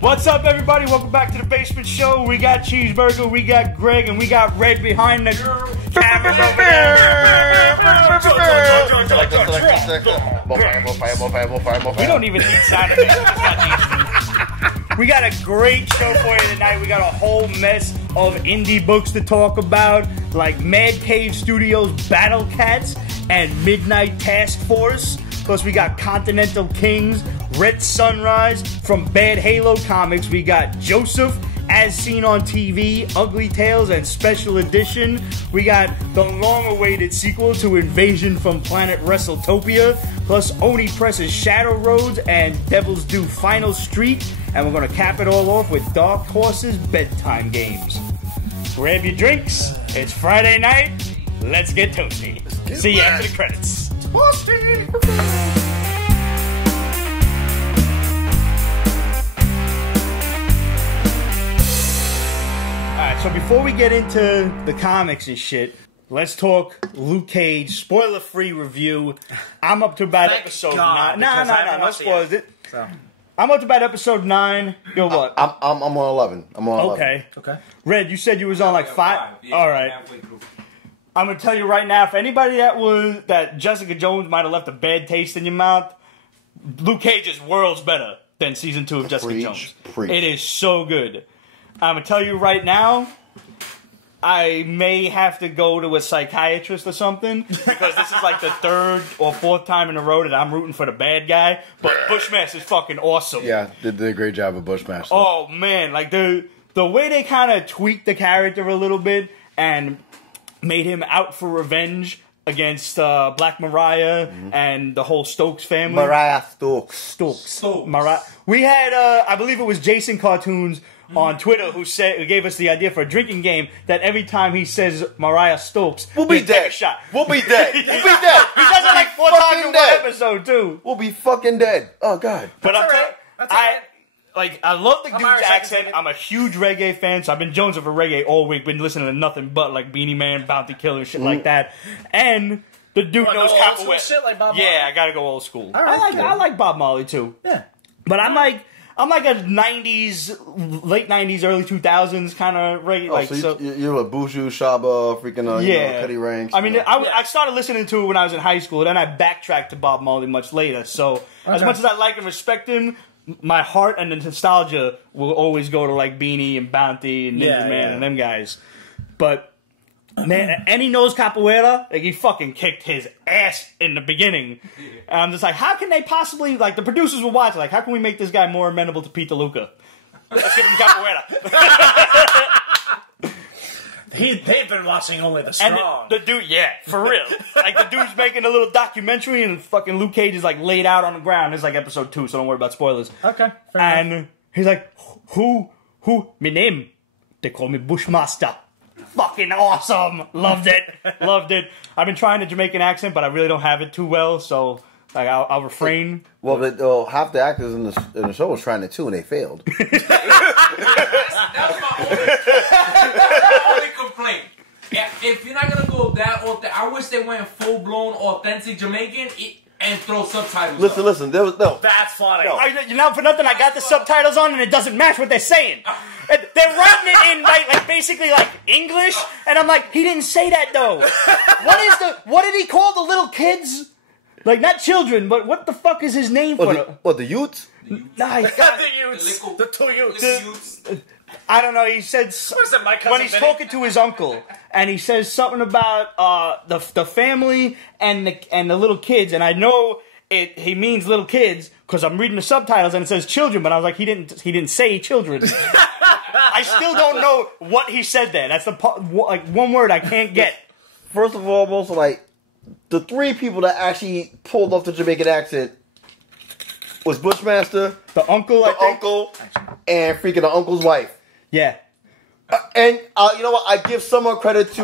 What's up, everybody? Welcome back to the Basement Show. We got Cheezeburger, we got Greg, and we got Red behind the cameras over there. We don't even need sound effects. We got a great show for you tonight. We got a whole mess of indie books to talk about, like Mad Cave Studios' Battlecats and Midnight Task Force. Plus, we got Continental Kings, Red Sunrise. From Bad Halo Comics, we got Joseph, As Seen on TV, Ugly Tales, and Special Edition. We got the long-awaited sequel to Invasion from Planet WrestleTopia. Plus, Oni Press's Shadow Roads and Devil's Due Final Street. And we're going to cap it all off with Dark Horse's Bedtime Games. Grab your drinks. It's Friday night. Let's get toasty. See you after the credits. Toasty! Alright, so before we get into the comics and shit, let's talk Luke Cage spoiler-free review. I'm up to about episode 9. No spoilers. I'm up to about episode 9. Yo, what? I'm on 11. I'm on 11. Okay. Red, you said you was on like 5? Yeah, alright. I'm gonna tell you right now, if anybody that Jessica Jones might have left a bad taste in your mouth, Luke Cage is worlds better than season 2 of Jessica Jones. It is so good. I'm gonna tell you right now, I may have to go to a psychiatrist or something, because this is like the 3rd or 4th time in a row that I'm rooting for the bad guy. But Bushmaster is fucking awesome. Yeah, did a great job of Bushmaster. Oh man, like the way they kind of tweaked the character a little bit and made him out for revenge against Black Mariah and the whole Stokes family. Mariah Stokes. Mariah. We had, I believe it was Jason Cartoons on Twitter who gave us the idea for a drinking game that every time he says Mariah Stokes, we'll be dead. Take a shot. We'll be dead. We'll be dead. He does it like 4 times in one episode too. We'll be fucking dead. Oh god. But I love the dude's accent. I'm a huge reggae fan, so I've been jonesing for reggae all week. Been listening to nothing but like Beanie Man, Bounty Killer, shit like that. And the dude knows capoeira. Shit like Bob yeah, I gotta go old school. Right, I like Bob Marley too. Yeah, but I'm like a '90s, late '90s, early 2000s kind of reggae. So you're a Buju, Shaba, freaking Cuddy Ranks. I mean, I started listening to it when I was in high school, then I backtracked to Bob Marley much later. So as much as I like and respect him, my heart and the nostalgia will always go to like Beanie and Bounty and Ninja Man and them guys. But man, and he knows capoeira. Like he fucking kicked his ass in the beginning. And I'm just like, how can they possibly, like the producers will watch, like how can we make this guy more amenable to Pete DeLuca? Let's give him capoeira. They've been watching only the strong. And the dude, yeah, for real. Like, the dude's making a little documentary, and fucking Luke Cage is, like, laid out on the ground. It's, like, episode 2, so don't worry about spoilers. Okay, fair enough. He's like, who, my name? They call me Bushmaster. Fucking awesome. Loved it. I've been trying a Jamaican accent, but I really don't have it too well, so... Like, I'll refrain. Well, but half the actors in the show was trying it too, and they failed. That's my only complaint. If you're not going to go that authentic, I wish they went full-blown authentic Jamaican and throw subtitles Listen, there was no. That's funny. No. You know, for nothing, I got the subtitles on, and it doesn't match what they're saying. They're writing it in, like basically, like, English, and I'm like, he didn't say that, though. What did he call the little kids? Like, not children, but what the fuck is his name for the youths? Nah, he got the 2 youths. I don't know, he said... when he's talking to his uncle, and he says something about the family and the little kids, and I know he means little kids, because I'm reading the subtitles, and it says children, but I was like, he didn't say children. I still don't know what he said there. That's like one word I can't get. First of all, most like... The 3 people that actually pulled off the Jamaican accent was Bushmaster, the uncle, and freaking the uncle's wife. Yeah. And you know what? I give some more credit to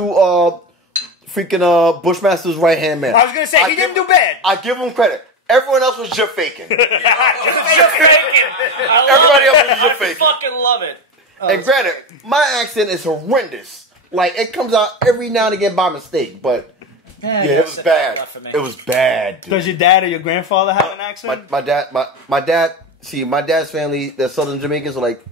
freaking Bushmaster's right-hand man. I was going to say, he didn't do bad. I give him credit. Everyone else was just faking. Everybody else was just faking. I fucking love it. And granted, my accent is horrendous. Like, it comes out every now and again by mistake, but... Yeah, it was bad. It was bad. Does your dad or your grandfather have an accent? My dad see, my dad's family, they're Southern Jamaicans, like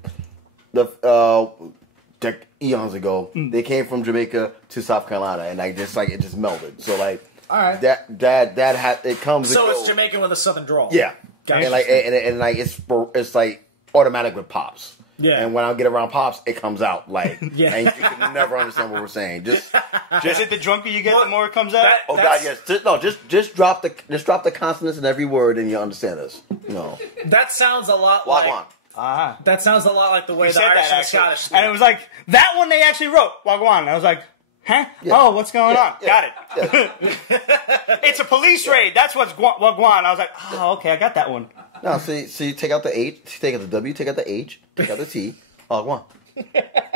eons ago, they came from Jamaica to South Carolina, and it just melded. So like, all right, that had it comes. So it's Jamaican with a Southern drawl. Yeah, Gotcha. and it's like automatic with Pops. Yeah, and when I get around Pops, it comes out like, yeah, and you can never understand what we're saying. Just is it the drunker you get, the more it comes out? God, yes. Just drop the consonants in every word, and you understand us. No, that sounds a lot like. That sounds a lot like the way the Irish and the Scottish speak. And it was like, that one they actually wrote, Wagwan. I was like, huh? Yeah. Oh, what's going on? Yeah. Got it. Yeah. It's a police raid. That's what's Wagwan. I was like, oh, okay, I got that one. No, so you take out the H, take out the W, take out the H, take out the T, Wagwan. All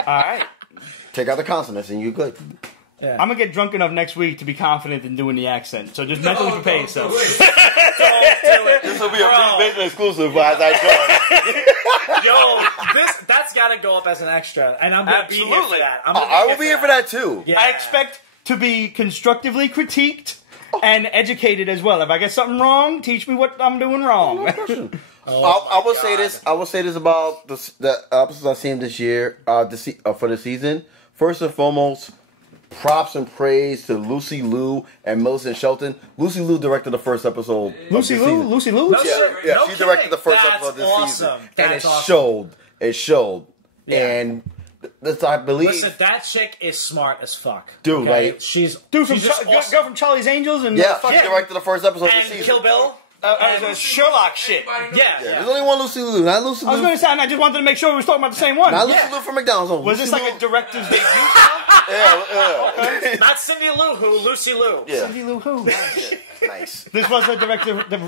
right. Take out the consonants, and you're good. Yeah. I'm going to get drunk enough next week to be confident in doing the accent. So just mentally prepare yourself. Don't do it. This will be a free exclusive as I join. Yo, that's got to go up as an extra. And I'm going to be here for that. I will be here for that too. Yeah. I expect to be constructively critiqued and educated as well. If I get something wrong, teach me what I'm doing wrong. No question. I will say this. I will say this about the episodes I've seen this year for the season. First and foremost, props and praise to Lucy Liu and Millicent Shelton. Lucy Liu directed the first episode. Lucy Liu? No, she kidding. directed the first episode of this season, and it showed. It showed, and I believe. Listen, that chick is smart as fuck, dude. Okay? Like she's girl awesome. from Charlie's Angels, and she directed the first episode of the and season. Kill Bill. Sherlock shit. Yeah. There's only one Lucy Liu, not Lucy Liu. I was going to say, and I just wanted to make sure we were talking about the same one. Not Lucy Liu from McDonald's. Was this like a director's debut? Yeah. Not Cindy Lou Who, Lucy Liu. Yeah. Cindy Lou Who. Nice. This was the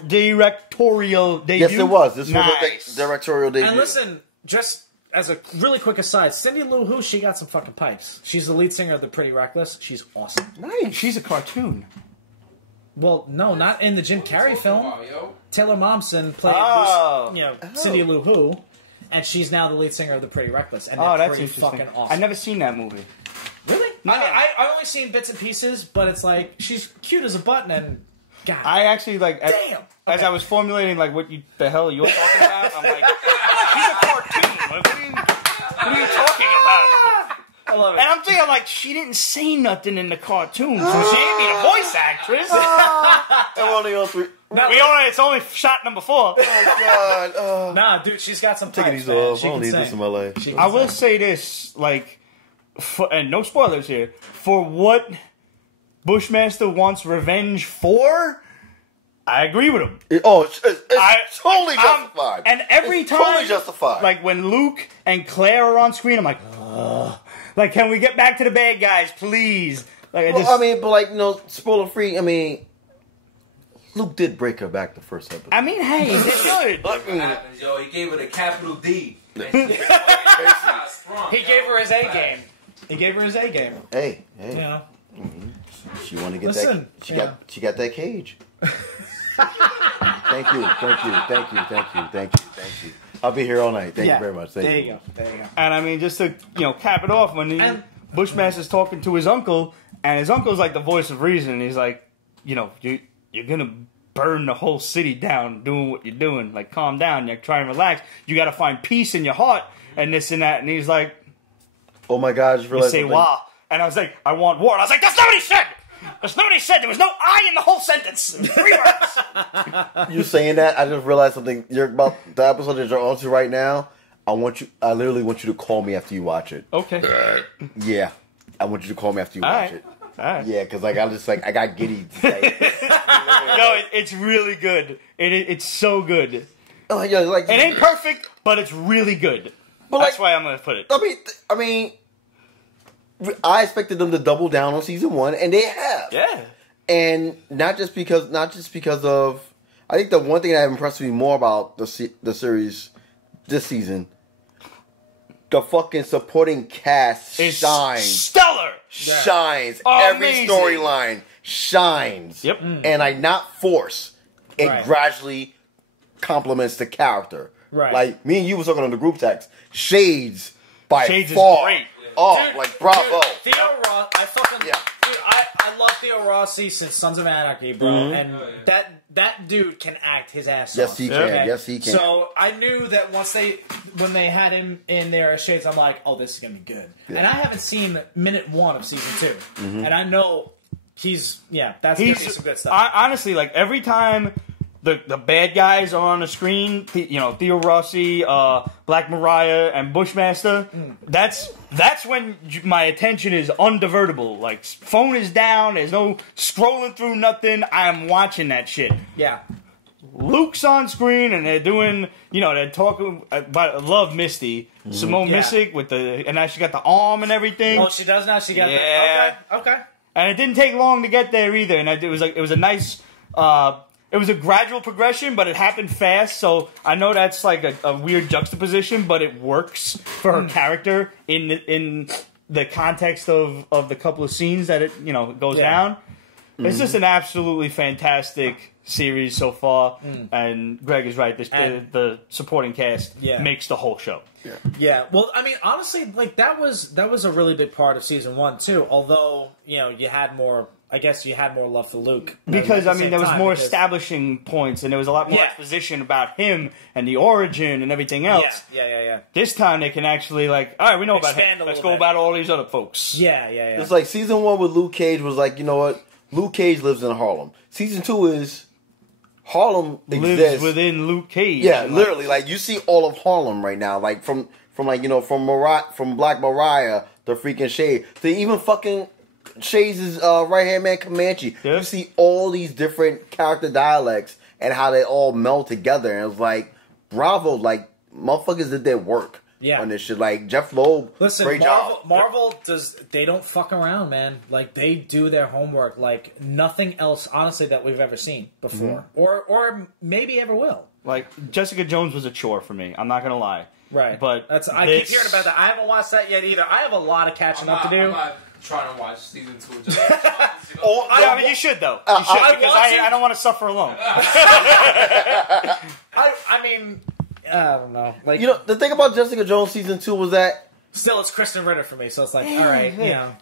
directorial debut. Yes, it was. This was nice. a directorial debut. And listen, just as a really quick aside, Cindy Lou Who, she got some fucking pipes. She's the lead singer of The Pretty Reckless. She's awesome. Nice. She's a cartoon. Well, no, not in the Jim Carrey film. Taylor Momsen played Cindy Lou Who, and she's now the lead singer of The Pretty Reckless. And that's pretty interesting. fucking awesome. I've never seen that movie. Really? No. I mean, I've only seen bits and pieces, but it's like, she's cute as a button, and God. I actually, like, as I was formulating, like, the hell you're talking about, I'm like, she's a cartoon. Like, what are you talking about? I love it. And I'm thinking, like, she didn't say nothing in the cartoon, so she ain't be a voice actress. It's only shot number 4. Oh, God. Nah, dude, she's got some taking pipes, these off. I don't need this in my life. I will say this, like, and no spoilers here, for what Bushmaster wants revenge for, I agree with him. It's totally justified. And every time, totally justified. Like when Luke and Claire are on screen, I'm like, ugh. Like, can we get back to the bad guys, please? Like, spoiler free. I mean, Luke did break her back the first episode. I mean, hey, they should. What happens, yo? He gave her the capital D. He gave her his A game. He gave her his A game. Hey. You know? She wanted to get that. She got that cage. Thank you. I'll be here all night. Thank you very much. There you go. And I mean, just to cap it off, when Bushmaster's talking to his uncle, and his uncle's like the voice of reason, and he's like, you're gonna burn the whole city down doing what you're doing. Like, calm down. Like, try and relax. You got to find peace in your heart, and this and that. And he's like, oh my God, I just realized say wow. And I was like, I want war. And I was like, that's not what he said. That's not what he said. There was no I in the whole sentence. 3 words. You saying that? I just realized something. You're about the episode that you're on to right now. I literally want you to call me after you watch it. Okay. Yeah. I want you to call me after you watch it. All right. Yeah, because I got giddy today. No, it's really good. It's so good. Oh, yeah, like, it ain't perfect, but it's really good. But that's why I'm going to put it. I mean, I expected them to double down on season 1, and they have. Yeah. And not just because of. I think the one thing that impressed me more about the series this season, the fucking supporting cast shines. Stellar. Shines. Yeah. Every storyline shines. Yep. And not force. It gradually complements the character. Right. Like, me and you was talking on the group text. Shades by Shades far. is great. Oh, dude, like, bravo. Dude, Theo Ross, I love Theo Rossi since Sons of Anarchy, bro, and that dude can act his ass off. Yes, he can. Okay? Yes, he can. So I knew that when they had him in their shades, I'm like, oh, this is gonna be good. Yeah. And I haven't seen minute 1 of season 2, and I know that's gonna be some good stuff. Honestly, like every time the bad guys are on the screen, Theo Rossi, Black Mariah, and Bushmaster, that's when my attention is undivertible. Like, phone is down, there's no scrolling through nothing, I'm watching that shit. Yeah. Luke's on screen, and they're doing, they're talking about, I love Misty, Simone Missick, and now she got the arm and everything. Oh, she does now? She got Okay. And it didn't take long to get there either, and it was a nice... it was a gradual progression, but it happened fast, so I know that's like a weird juxtaposition, but it works for her character in the context of the couple of scenes that it goes down. It's just an absolutely fantastic series so far, and Greg is right. The supporting cast makes the whole show. Yeah. Well, I mean, honestly, like that was a really big part of season 1 too. Although you had more. I guess you had more love for Luke. Because, there was more establishing points, and there was a lot more exposition about him and the origin and everything else. Yeah. This time they can actually, all right, we know about him. Let's go about all these other folks. Yeah. It's like season 1 with Luke Cage was like, you know what? Luke Cage lives in Harlem. Season 2 is Harlem lives exists within Luke Cage. Yeah, literally. Like, you see all of Harlem right now. Like, from Black Mariah, the freaking Shade, to even fucking... Shaze's right-hand man Comanche. Yep. You see all these different character dialects and how they all meld together. And it was like, bravo, like, motherfuckers did their work on this shit. Like, Jeff Loeb, great job. Marvel they don't fuck around, man. Like, they do their homework like nothing else, honestly, that we've ever seen before. Or maybe ever will. Like, Jessica Jones was a chore for me. I'm not going to lie. Right. But I keep hearing about that. I haven't watched that yet either. I have a lot of catching up to do. I'm not trying to watch season 2. Just you should, though. You should, because I don't want to suffer alone. I don't know. Like, the thing about Jessica Jones season 2 was that still it's Kristen Ritter for me, so it's like, all right,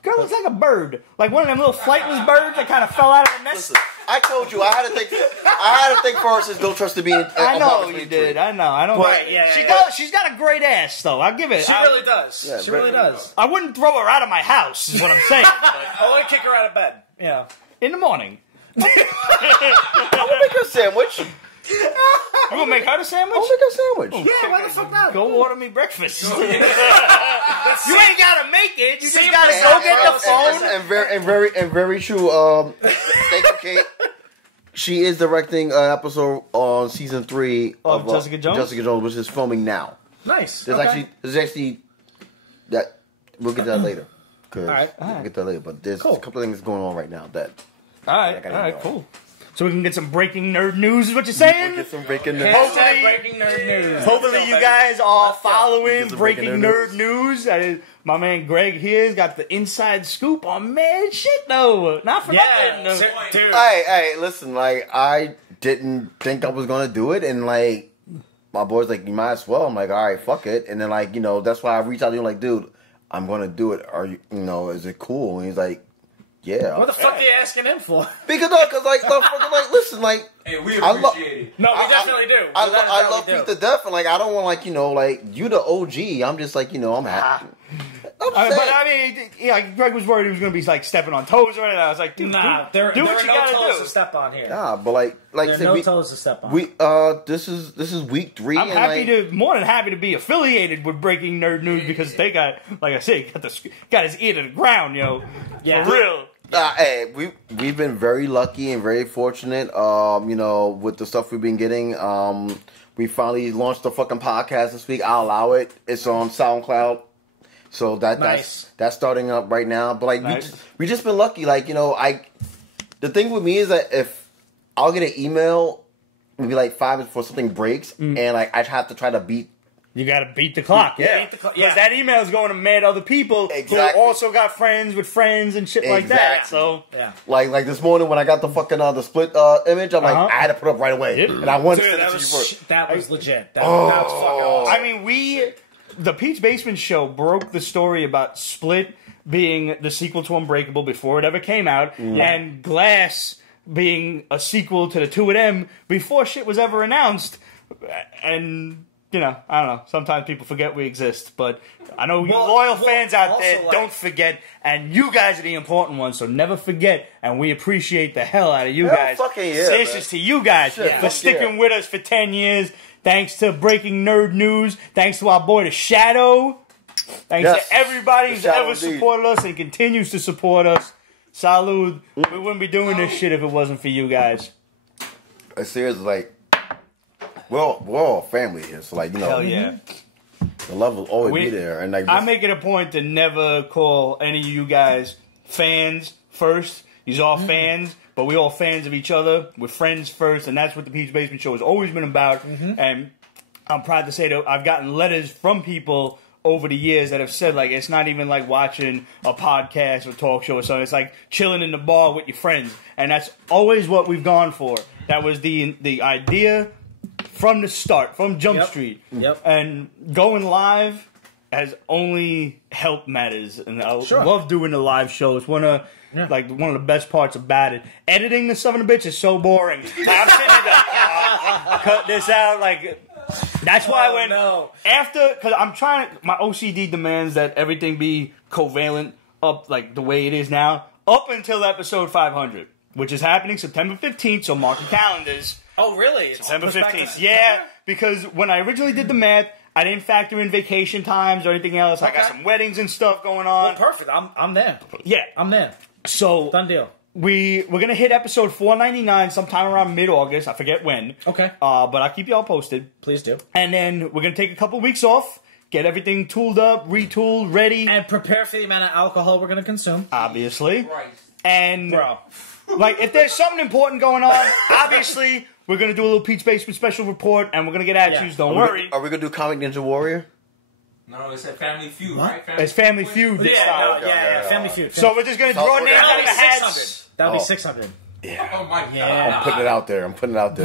Girl looks like a bird. Like one of them little flightless birds that kind of fell out of the nest. Listen, I told you I had to think first is don't trust to be in I know you did. I know. I don't she's got a great ass though. I'll give it. She really does. Yeah, she really does. I wouldn't throw her out of my house, is what I'm saying. I would kick her out of bed. Yeah. In the morning. I'm gonna make her a sandwich. You gonna make her a sandwich? I'll make her a sandwich. Yeah, why the fuck not? Go order me breakfast. You ain't gotta make it. You just gotta go get the phone. And very true. Thank you, Kate. She is directing an episode on season 3 of Jessica Jones, which is filming now. Nice. There's actually that we'll get to that later. All right. We'll get to that later. But there's a couple of things going on right now that. All right, cool. So we can get some breaking nerd news, is what you're saying? We'll get some breaking nerd news. Breaking nerd news. Hopefully you guys are following breaking nerd news. My man Greg here's got the inside scoop on mad shit, though. Not for nothing. Dude. Hey, listen, like, I didn't think I was going to do it, and, like, my boy's like, you might as well. I'm like, all right, fuck it. And then, like, that's why I reached out to him, like, dude, I'm going to do it. Are you, is it cool? And he's like, yeah. What the fuck are you asking him for? Because listen, like, hey, we appreciate it. No, we definitely do. I love Pete to death, and like, I don't want like you the OG. I'm just like, I'm happy. But I mean, Greg was worried he was going to be like stepping on toes or anything. I was like, dude, there do are what you no gotta toes do. to step on here. Nah, but like there are no toes to step on. This is week 3. I'm more than happy to be affiliated with Breaking Nerd News because they got, like I said, got his ear to the ground, Yeah. For real. Hey, we've been very lucky and very fortunate, with the stuff we've been getting. We finally launched the fucking podcast this week. I'll allow it. It's on SoundCloud. So that's starting up right now. But like we just been lucky. Like, the thing with me is that if I'll get an email maybe like 5 minutes before something breaks and like I have to try to beat. You gotta beat the clock. Yeah. Because that email is going to mad other people who also got friends with friends and shit like that. So like this morning when I got the fucking the split image, I'm like, I had to put up right away. And I wanted to send it to you first. That was legit. That was fucking awesome. I mean, the Pete's Basement Show broke the story about Split being the sequel to Unbreakable before it ever came out, and Glass being a sequel to the two of them before shit was ever announced. And, you know, I don't know. Sometimes people forget we exist, but I know you loyal fans out there don't forget, and you guys are the important ones, so never forget, and we appreciate the hell out of you guys. This is to you guys for sticking with us for 10 years. Thanks to Breaking Nerd News. Thanks to our boy, The Shadow. Thanks to everybody who's ever supported us and continues to support us. Salud. We wouldn't be doing this shit if it wasn't for you guys. Seriously, like, we're all family here, so like, you know, hell yeah. The love will always be there. And like, I make it a point to never call any of you guys fans first. You're all fans, but we all fans of each other. We're friends first, and that's what the Peach Basement Show has always been about. And I'm proud to say that I've gotten letters from people over the years that have said, like, it's not even like watching a podcast or talk show or something. It's like chilling in the bar with your friends. And that's always what we've gone for. That was the idea from the start, from Jump Street. And going live has only helped matters. And I love doing the live shows. One of the best parts about it. Editing the son of a bitch is so boring. Like, I'm sitting there like, cut this out, like... That's why because I'm trying to, my OCD demands that everything be covalent up like the way it is now, up until episode 500, which is happening September 15th, so mark your calendars. Oh, really? September 15th. Yeah, because when I originally did the math, I didn't factor in vacation times or anything else. I got some weddings and stuff going on. Well, perfect. I'm there. Yeah. I'm there. So, done deal. We're going to hit episode 499 sometime around mid-August. I forget when. Okay. But I'll keep you all posted. Please do. And then we're going to take a couple weeks off, get everything tooled up, retooled, ready. And prepare for the amount of alcohol we're going to consume. Obviously. Right. And, like, if there's something important going on, obviously, we're going to do a little Peach Basement special report, and we're going to get at you, don't worry. Are we going to do Comic Ninja Warrior? No, it's a Family Feud, right? It's Family Feud this time. Family Feud. So we're just going to draw names out of the hats. That'll be 600. Yeah. Oh my god. I'm putting it out there.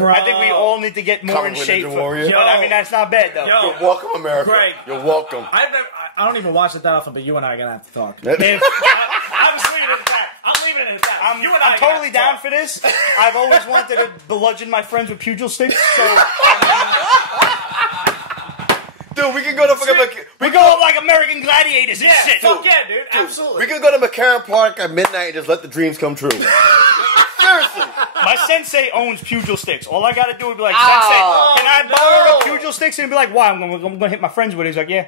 Bro. I think we all need to get more in shape. But I mean, that's not bad, though. You're welcome, America. Greg. You're welcome. I don't even watch it that often, but you and I are going to have to talk. I'm leaving it at that. I'm leaving it at that. I'm totally down for this. I've always wanted to bludgeon my friends with pugil sticks, so... Dude, we can go to we go like American Gladiators and shit. Fuck yeah, dude. Absolutely. We can go to McCarran Park at midnight and just let the dreams come true. Seriously. My sensei owns pugil sticks. All I gotta do is be like, Sensei, can I borrow the pugil sticks? And he'd be like, why? I'm gonna hit my friends with it. He's like, yeah.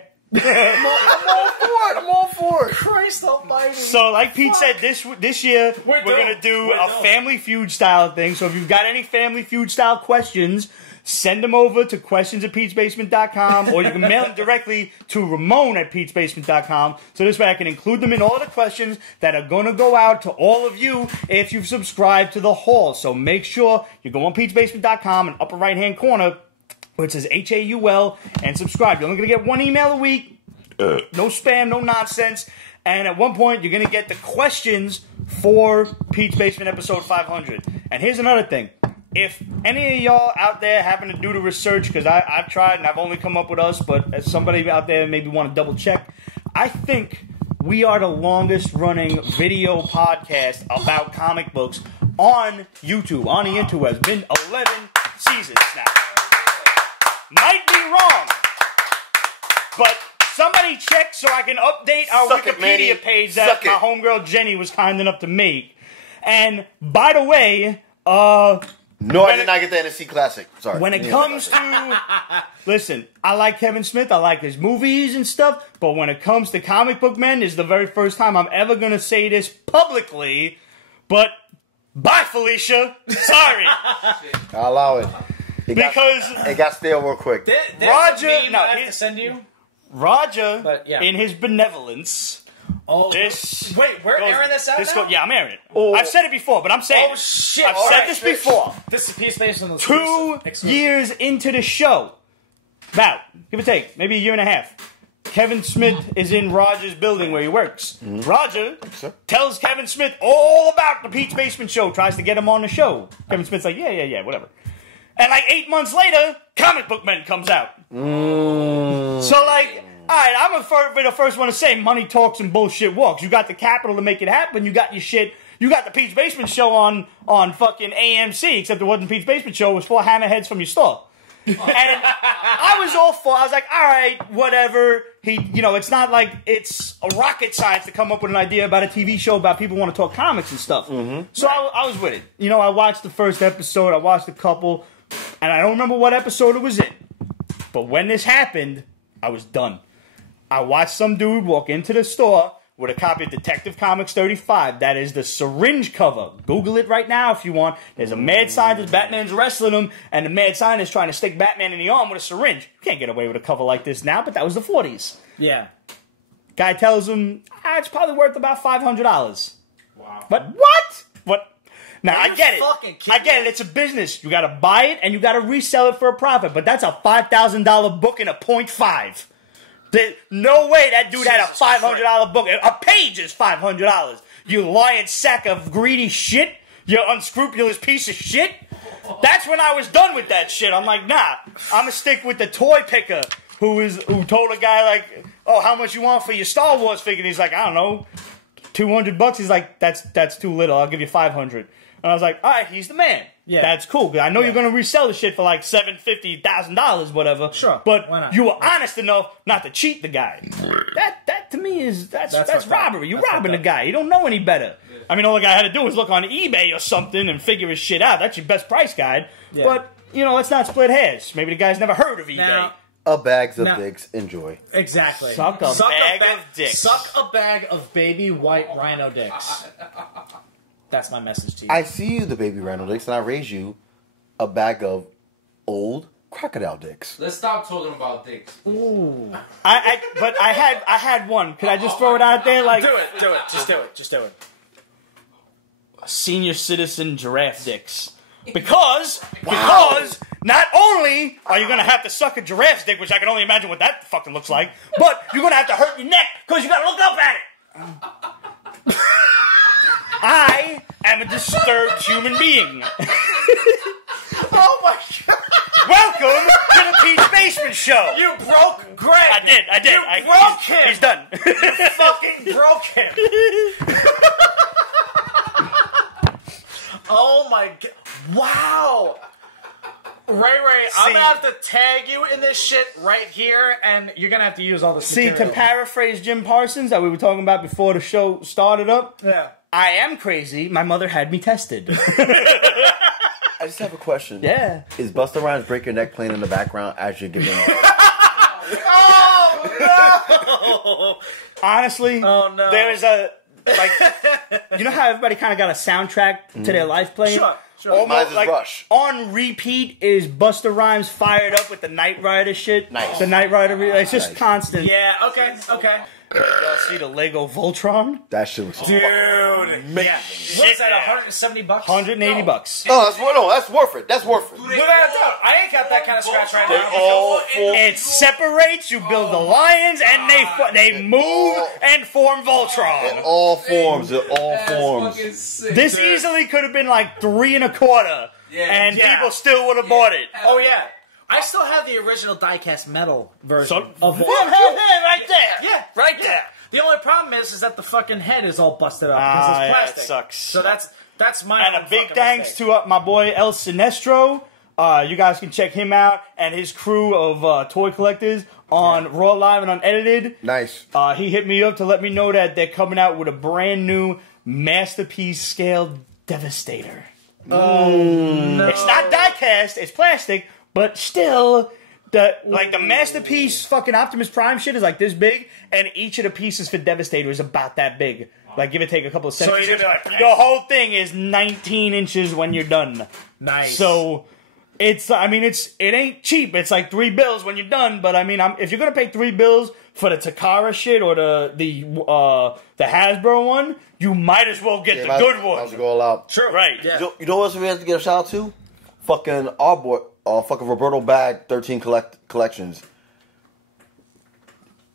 I'm all for it. Christ almighty. So, like Pete said, this year we're gonna do a Family Feud style thing. So if you've got any Family Feud style questions, send them over to questions@peachbasement.com, or you can mail them directly to Ramon@peachbasement.com. So this way I can include them in all the questions that are going to go out to all of you if you've subscribed to the Hall. So make sure you go on peachbasement.com and upper right-hand corner where it says HAUL and subscribe. You're only going to get one email a week. No spam, no nonsense. And at one point, you're going to get the questions for Peach Basement episode 500. And here's another thing. If any of y'all out there happen to do the research, because I've tried and I've only come up with us, but as somebody out there maybe want to double check, I think we are the longest running video podcast about comic books on YouTube, on the interwebs. It's been 11 seasons now. Might be wrong, but somebody check so I can update our Wikipedia page that my homegirl Jenny was kind enough to make. And by the way, no, I did not get the NFC Classic. Sorry. When it comes to... Listen, I like Kevin Smith. I like his movies and stuff. But when it comes to comic book men, this is the very first time I'm ever going to say this publicly. But bye, Felicia. Sorry. I'll allow it. It got stale real quick. Roger... I have to send you. Roger, in his benevolence... Wait, we're airing this out now? Yeah, I'm airing it. I've said it before, but I'm saying it. Shit. I've said this before. This is Peace Basement on the 2 years into the show, about, give or take, maybe a year and a half, Kevin Smith is in Roger's building where he works. Roger tells Kevin Smith all about the Peach Basement show, tries to get him on the show. Kevin Smith's like, yeah, whatever. And like 8 months later, Comic Book Men comes out. So like... right, I'm be the first one to say money talks and bullshit walks. You got the capital to make it happen. You got your shit. You got the Pete's Basement Show on fucking AMC, except it wasn't Pete's Basement Show. It was 4 hammerheads from your store. And I was all for. I was like, all right, whatever. It's not like it's a rocket science to come up with an idea about a TV show about people who want to talk comics and stuff. So I was with it. I watched the first episode. I watched a couple, and I don't remember what episode it was in. But when this happened, I was done. I watched some dude walk into the store with a copy of Detective Comics 35. That is the syringe cover. Google it right now if you want. There's a mad scientist, Batman's wrestling him, and the mad scientist trying to stick Batman in the arm with a syringe. You can't get away with a cover like this now, but that was the 40s. Yeah. Guy tells him, it's probably worth about $500. Wow. But what? What? Now, Are you I get it. fucking kidding I get it. It's a business. You got to buy it, and you got to resell it for a profit. But that's a $5,000 book in a 0.5. No way that dude had a $500 book. A page is $500. You lying sack of greedy shit. You unscrupulous piece of shit. That's when I was done with that shit. I'm like, nah. I'm going to stick with the toy picker who told a guy like, oh, how much you want for your Star Wars figure? And he's like, I don't know, $200. He's like, that's too little. I'll give you $500. And I was like, all right, he's the man. Yeah, that's cool. I know you're going to resell the shit for like $750,000, whatever. Sure, but you were honest enough not to cheat the guy. That to me is that's robbery. You're robbing the guy. You don't know any better. Yeah. I mean, all the guy had to do was look on eBay or something and figure his shit out. That's your best price guide. Yeah. But let's not split hairs. Maybe the guy's never heard of eBay. Now, a bags of dicks. Enjoy. Exactly. Suck a bag of dicks. Suck a bag of baby white rhino dicks. That's my message to you. I see you, the baby rhino dicks, and I raise you a bag of old crocodile dicks. Let's stop talking about dicks. Ooh. But I had one. Could I just throw it out there? Like, do it. Just do it. Senior citizen giraffe dicks. Because not only are you going to have to suck a giraffe's dick, which I can only imagine what that fucking looks like, but you're going to have to hurt your neck because you got to look up at it. I am a disturbed human being. Oh my god! Welcome to the Pete's Basement Show. You broke Greg. I did. You broke him. He's done. You fucking broke him. Oh my god! Wow. Ray, I'm gonna have to tag you in this shit right here, and you're gonna have to use all this material. To paraphrase Jim Parsons that we were talking about before the show started up. Yeah. I am crazy. My mother had me tested. I just have a question. Yeah. Is Busta Rhymes Break Your Neck playing in the background as you're giving Oh, no! Honestly, there is a, you know how everybody kind of got a soundtrack to their life playing? Sure. Mine's is Rush. On repeat is Busta Rhymes fired up with the Knight Rider shit. Nice. The Knight Rider, it's just constant. Yeah, okay. Y'all see the Lego Voltron? That shit was Dude. Yeah. What's that, $170? $180. No, that's worth it. That's worth it. I ain't got that kind of scratch right now. All It separates, you build the lions, and they move and form Voltron. In all forms. This easily could have been like $3 1/4, and people still would have bought it. Oh, yeah. I still have the original diecast metal version of it. Right there. Yeah, right there. The only problem is that the fucking head is all busted up because it's plastic. That sucks. So that's my And a big thanks to my boy El Sinestro. You guys can check him out and his crew of toy collectors on Raw Live and Unedited. Nice. He hit me up to let me know that they're coming out with a brand new masterpiece scale Devastator. Oh no! It's not diecast; it's plastic. But still, the masterpiece fucking Optimus Prime shit is like this big, and each of the pieces for Devastator is about that big. Like, give or take a couple of centimeters. So the whole thing is 19 inches when you're done. Nice. So, it ain't cheap. It's like $3 when you're done. But, I mean, if you're going to pay $3 for the Takara shit or the Hasbro one, you might as well get the good one. Might as well go all out. Sure. Right. Yeah. You know what else we have to give a shout out to? Fucking our boy. Fucking Roberto Bag 13 collections.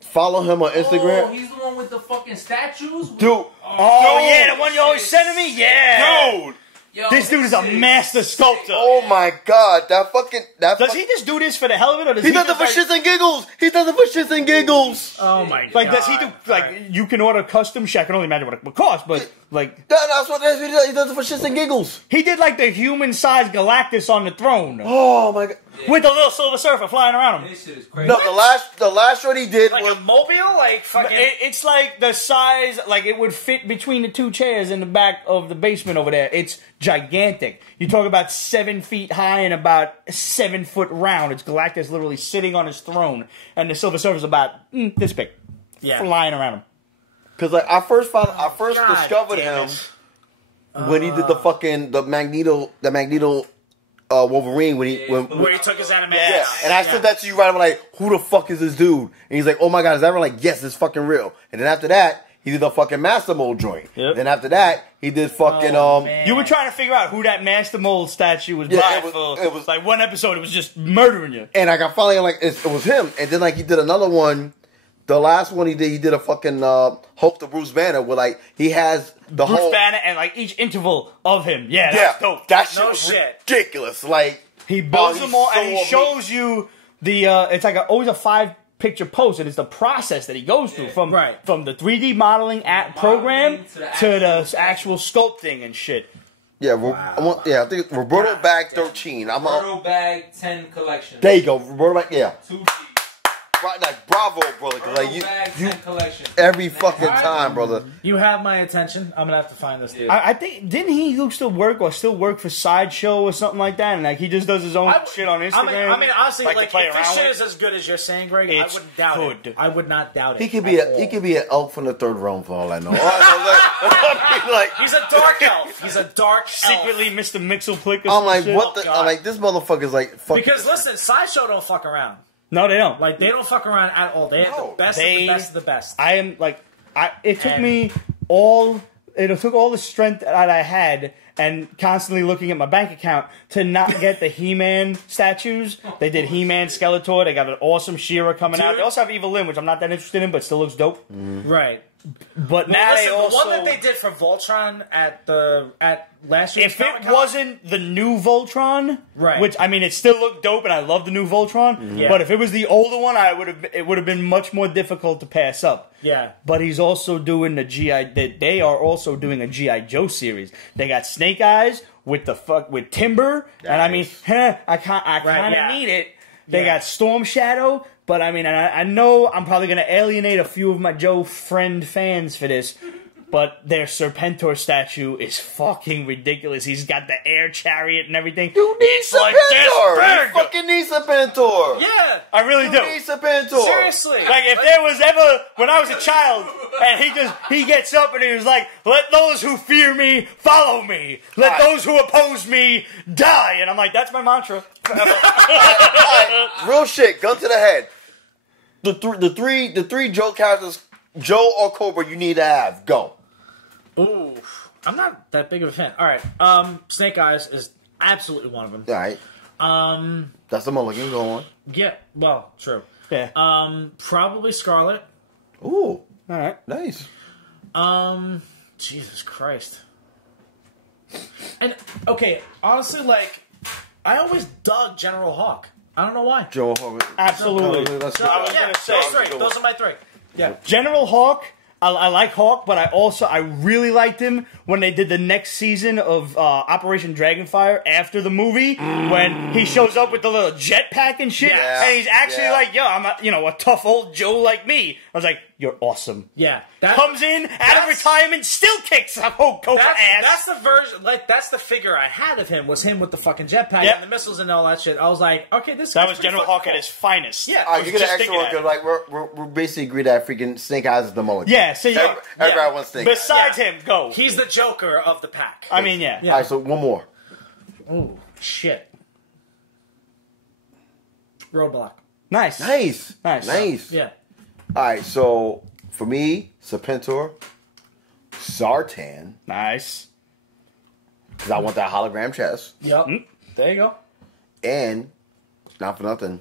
Follow him on Instagram. Oh, he's the one with the fucking statues? Dude. Oh, yeah, the one you always sending me? Yeah. Dude. Yo, This dude is a master sculptor. Oh my god, Does he just do this for the hell of it, or does He does it for shits and giggles. He does it for shits and giggles. Oh my god. Like, does he do like you can order custom shit? I can only imagine what it would cost, but like That's what he does. He does it for shits and giggles. he did like the human-sized Galactus on the throne Oh my god. with the little Silver Surfer flying around him. This shit is crazy. No, the last one he did like was a mobile, like fucking. It's like the size, like it would fit between the two chairs in the back of the basement over there. It's gigantic. You talk about 7 feet high and about 7 foot round. It's Galactus literally sitting on his throne, and the Silver Surfer's about this big, flying around him. because like I first discovered damn him it. when he did the Magneto Wolverine when where he took his animation. yeah, and I said that to you right. I'm like, who the fuck is this dude? And he's like, oh my god, is that real? Like, yes, it's fucking real. And then after that, he did the fucking Master Mold joint. Yep. Then after that, he did fucking man. You were trying to figure out who that Master Mold statue was Yeah, by it was like one episode. It was just murdering you. and I got finally like it was him. And then like he did another one. The last one he did a fucking Hope to Bruce Banner where like he has the Bruce whole Banner and like each interval of him. Yeah, that's dope. That shit No was shit. ridiculous. Like He builds he's them all, so and he amazing. shows you the. It's like always a 5-picture post, and it's the process that he goes through from the 3D modeling program to the actual sculpting and shit. Yeah, I think Roberto Bag 13. Roberto Bag 10 collection. There you go, Roberto Bag. Yeah, 2 right, like bravo, brother. 'Cause, like Roberto Bag 10 collection. every fucking time, brother. You have my attention. I'm gonna have to find this dude. I think didn't he used to work or still work for Sideshow or something like that, and like he just does his own shit on Instagram. I mean, honestly, to like play if around this shit with. is as good as you're saying, Greg, I It's wouldn't doubt good. it. I would not doubt it. He could be an elf from the third realm for all I know. Like, He's a dark elf. He's a dark Secretly, elf. Mr. Mixelplick. I'm like, shit. what the? God. I'm like, this motherfucker's like, fuck. Because listen, Sideshow don't fuck around. No, they don't. Like they don't fuck around at all. They have the best of the best of the best. I am like, it took me all. It took all the strength that I had and constantly looking at my bank account to not get the He-Man statues. They did He-Man Skeletor. They got an awesome She-Ra coming out. They also have Evil Lynn, which I'm not that interested in, but still looks dope. Right. But Well, now listen, they also the one that they did for Voltron at last year's if it Comic-Con, wasn't the new Voltron, Right. which I mean, it still looked dope, and I love the new Voltron. Yeah. But if it was the older one, it would have been much more difficult to pass up. Yeah. But he's also doing the GI. They are also doing a GI Joe series. They got Snake Eyes with Timber, and I mean, I kind of need it. They got Storm Shadow. But I mean, I know I'm probably going to alienate a few of my Joe friend fans for this, but their Serpentor statue is fucking ridiculous. He's got the air chariot and everything. You need It's like Serpentor. this You fucking need Serpentor. Yeah. I really do. You need Serpentor. Seriously. Like if there was ever when I was a child and he gets up and he was like, "Let those who fear me follow me. Let those who oppose me die." And I'm like, that's my mantra. Real shit. Gun to the head. The three Joe characters, Joe or Cobra, you need to have. Go. Ooh, I'm not that big of a fan. All right, Snake Eyes is absolutely one of them. All right. That's the mulligan. Go on. Yeah, well, true. Yeah. Probably Scarlet. Ooh. All right. Nice. Jesus Christ. And okay, honestly, like I always dug General Hawk. I don't know why. Joe Hogan. Absolutely. That's So, I was yeah, gonna say, those three. Those are my three. Yeah. General Hawk. I like Hawk, but I really liked him when they did the next season of Operation Dragonfire after the movie when he shows up with the little jetpack and shit, Yeah. and he's actually Yeah. like, "Yo, I'm a tough old Joe like me." I was like, "You're awesome." Yeah. Comes in out of retirement, still kicks Cobra ass. That's the version, like that's the figure I had of him was him with the fucking jetpack Yep. and the missiles and all that shit. I was like, okay, this That guy's was pretty General fucking Hawk cool. at his finest. Yeah. All right, you get an just extra thinking one. that. Like we're basically agree that freaking Snake Eyes is the mulligan. Yeah, so yeah. Everybody wants Snake Eyes. Besides him, go. He's the Joker of the pack. I mean, yeah. All right, so one more. Oh shit. Roadblock. Nice. Nice. Yeah. All right, so for me, Serpentor, Zartan, Nice. because I want that hologram chest, Yep. There you go. and not for nothing,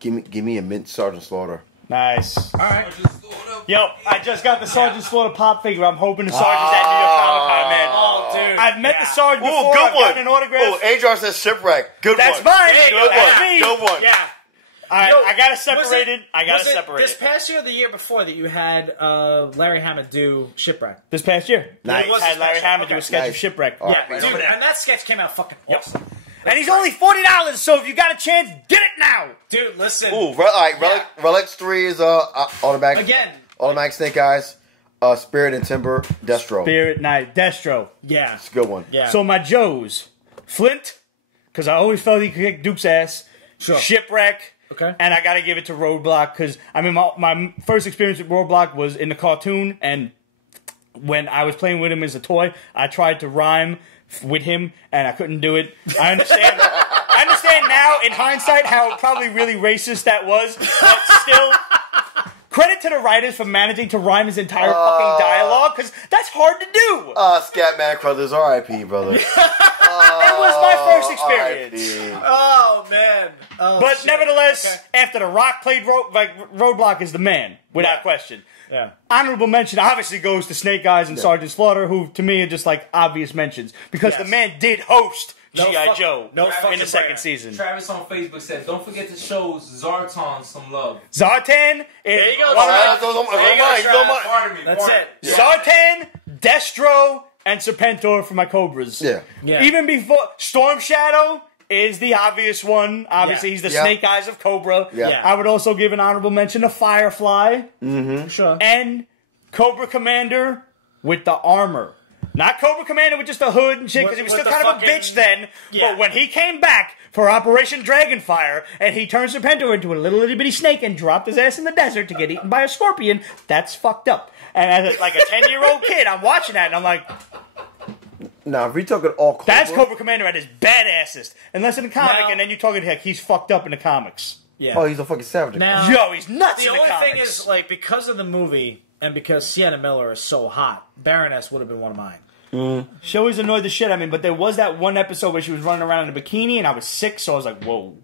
give me a Mint Sergeant Slaughter. Nice. All right. Yo, I just got the Sergeant Slaughter pop figure. I'm hoping the Sergeant's at New York Comic Con, man. Oh, dude. I've met the Sergeant Ooh, before. good I've one. gotten an autograph. Oh, Adrian says Shipwreck. Good That's one. mine. Good That's one. me. Good one. Yeah. I got to Was separate it. I got to was it separate this it. past year or the year before that you had Larry Hammond do Shipwreck? This past year. Nice. I had Larry Hammond do a sketch of Shipwreck. All right. Yeah, dude, and that sketch came out fucking awesome. And he's only $40, so if you got a chance, get it now. Dude, listen. Ooh, Relics 3 is automatic. Again. Automatic Snake Eyes, Spirit and Timber, Destro. Spirit Knight, Destro. Yeah. It's a good one. Yeah. So my Joes, Flint, because I always felt he could kick Duke's ass. Sure. Shipwreck. Okay. And I got to give it to Roadblock because, I mean, my first experience with Roadblock was in the cartoon, and when I was playing with him as a toy, I tried to rhyme with him, and I couldn't do it. I understand. I understand now, in hindsight, how probably really racist that was, but still, credit to the writers for managing to rhyme his entire fucking dialogue, because that's hard to do. Scatman Crothers, R.I.P., brother. It was my first experience. R.I.P. Oh, man. Oh, But shit. nevertheless, Okay. after The Rock played Roadblock is the man, without question. Yeah. Honorable mention obviously goes to Snake Eyes and Sergeant Slaughter, who to me are just like obvious mentions, because the man did host No G.I. fuck- Joe no in fucking the second brainer. season. Travis on Facebook said, "Don't forget to show Zartan some love." Zartan There is you go, one of Travis. my- There you go, Travis. Pardon me. That's it. Yeah. Zartan, Destro, and Serpentor for my Cobras. Yeah. Yeah. Even before Storm Shadow is the obvious one. Obviously, Yeah. he's the Yeah. Snake Eyes of Cobra. Yeah. Yeah. I would also give an honorable mention to Firefly Sure. and Cobra Commander with the armor. Not Cobra Commander with just the hood and shit, because he was With still the kind of a fucking- bitch then. Yeah. But when he came back for Operation Dragonfire, and he turned Serpentor into a little itty bitty snake and dropped his ass in the desert to get eaten by a scorpion, that's fucked up. And as like a 10-year-old kid, I'm watching that and I'm like, Now, if we talking all Cobra, that's Cobra Commander at his badassest. Unless in the comic, Now- and then you're talking like he's fucked up in the comics. Yeah. Oh, he's a fucking savage. Now, Yo, he's nuts the in the only comics. thing is, like, because of the movie and because Sienna Miller is so hot, Baroness would have been one of mine. She always annoyed the shit out of me, but there was that one episode where she was running around in a bikini, and I was sick, so I was like, whoa.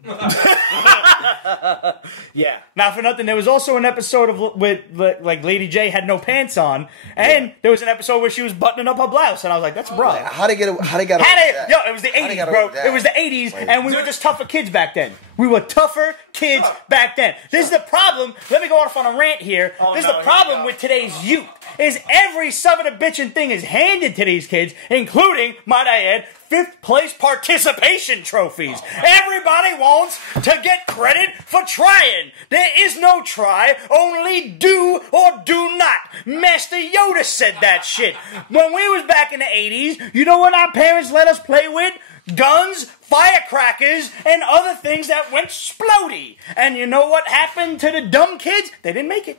Yeah. Not for nothing, there was also an episode of with like Lady J had no pants on, and there was an episode where she was buttoning up her blouse, and I was like, that's bro. How they get? How they got? Yo, it was the How they 80s, got bro. over that? It was the 80s, and we were just tougher kids back then. We were tougher kids back then. This is the problem. Let me go off on a rant here. This is the problem with today's youth. Is every son of a bitchin' thing is handed to these kids, including, might I add, 5th place participation trophies. Everybody wants to get credit for trying. There is no try, only do or do not. Master Yoda said that shit. When we was back in the 80s, you know what our parents let us play with? Guns, firecrackers, and other things that went splody. And you know what happened to the dumb kids? They didn't make it.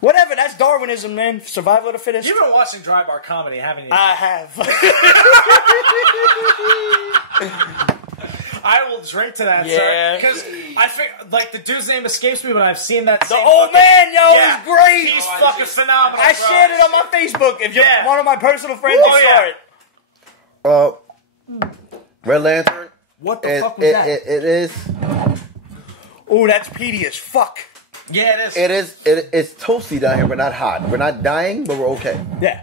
Whatever, that's Darwinism, man. Survival of the fittest. You've been watching Dry Bar Comedy, haven't you? I have. I will drink to that, Yeah. sir. Because I think, like, the dude's name escapes me, but I've seen that. The old man, yo, Yeah. he's great. He's fucking phenomenal. I bro. shared it on my Facebook. If you're Yeah. one of my personal friends, Oh, you yeah. saw it. Red Lantern. What the fuck was that? It is. Oh, that's peaty as fuck. Yeah, it is. It is. It's toasty down here, but not hot. We're not dying, but we're okay. Yeah.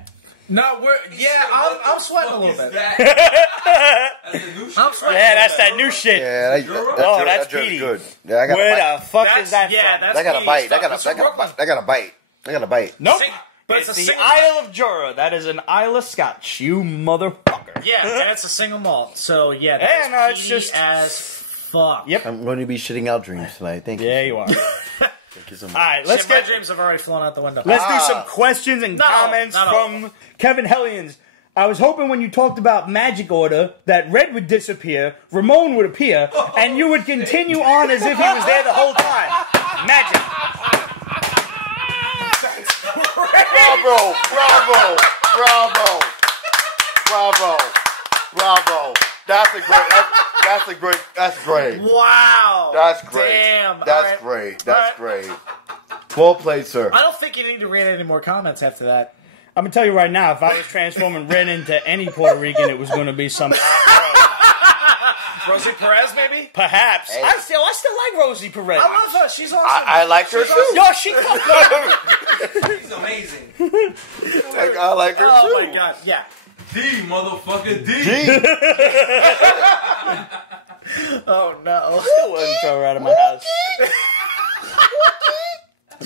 No, I'm sweating a little bit. That's a new shit, I'm sweating. Yeah, that's that new shit. Yeah, Oh, that's jerk's peaty. good. Yeah, I got a Where bite. the fuck That's- is that yeah, from? that's I got a peaty bite. stuff. I got It's a from Brooklyn. bite. I got a bite. I got a bite. Nope. Sing- but It's it's a the single- Isle of Jura. That is an Isle of Scotch, you motherfucker. Yeah, and it's a single malt. So, yeah, Yeah, that's no, it's peaty just- as fuck. Yep. I'm going to be shitting out dreams tonight. Thank you. Yeah, you are. Thank you so much. All right, let's Shit, my get. dreams have already flown out the window. Let's do some questions and No, comments not all. from Kevin Hellions. I was hoping when you talked about Magic Order that Red would disappear, Ramon would appear, and you would continue on as if he was there the whole time. Magic. Bravo! Bravo! Bravo! Bravo! Bravo! That's great. Wow. That's great. Damn. That's All right. great. That's great. Well played, sir. I don't think you need to read any more comments after that. I'm gonna tell you right now, if I was transforming Red into any Puerto Rican, it was gonna be some. Rosie Perez, maybe? Perhaps. Hey. I still like Rosie Perez. I love her. She's awesome. I like her too. Yo, she He's amazing. I like her too. Oh my god, yeah. D, motherfucker, D. Oh no. still wouldn't throw her out of my house.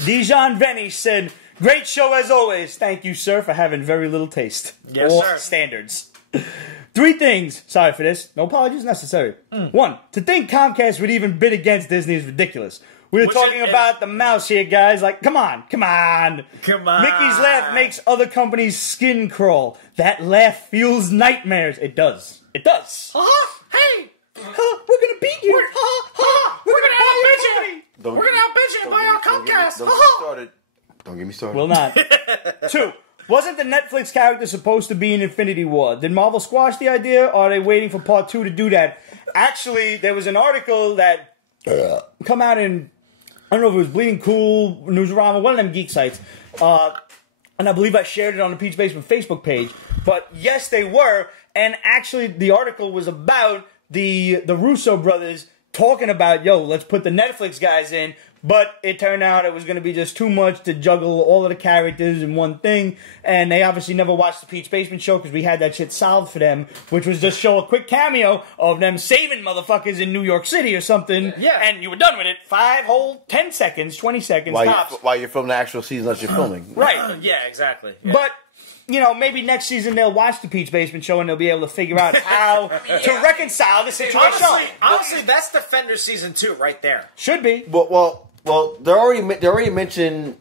Dijon Venny said, "Great show as always. Thank you, sir, for having very little taste Yes, or sir. standards." 3 things. Sorry for this. No apologies necessary. 1. To think Comcast would even bid against Disney is ridiculous. We were Which talking is- about the mouse here, guys. Like, come on. Come on. Mickey's laugh makes other companies' skin crawl. That laugh fuels nightmares. It does. It does. Hey! We're gonna beat you. We're gonna outbid you! Don't We're get- gonna outbid you don't by get our me- don't get me- Comcast! Don't get me started. Don't get me started. Will not. 2. Wasn't the Netflix character supposed to be in Infinity War? Did Marvel squash the idea, or are they waiting for part 2 to do that? Actually, there was an article that come out in, I don't know if it was Bleeding Cool, Newsarama, one of them geek sites, and I believe I shared it on the Peach Basement Facebook page. But yes, they were, and actually the article was about the Russo brothers talking about, yo, let's put the Netflix guys in, but it turned out it was going to be just too much to juggle all of the characters in one thing, and they obviously never watched the Peach Basement show because we had that shit solved for them, which was just show a quick cameo of them saving motherfuckers in New York City or something, Yeah. and you were done with it. 10 seconds, 20 seconds, tops. While you're filming the actual season that you're filming. Right. Yeah, exactly. Yeah. But, you know, maybe next season they'll watch the Peach Basement show and they'll be able to figure out how to reconcile the situation. Honestly, that's Defender Season 2 right there. Should be. But well, they already mentioned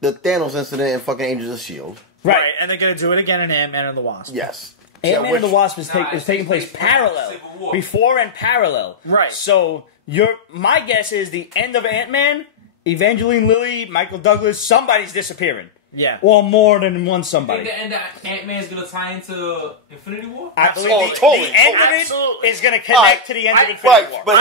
the Thanos incident in fucking Agents of S.H.I.E.L.D. Right. And they're gonna do it again in Ant-Man and the Wasp. Yes. Ant-Man and the Wasp is it's taking place before parallel. Civil War. Before and parallel. Right. So, my guess is the end of Ant-Man, Evangeline Lilly, Michael Douglas, somebody's disappearing. Yeah. Or more than one Think somebody. the end of Ant-Man's gonna tie into Infinity War? I believe Oh, the totally, end totally. of it Absolutely. is going to connect to the end of Infinity right, War. but-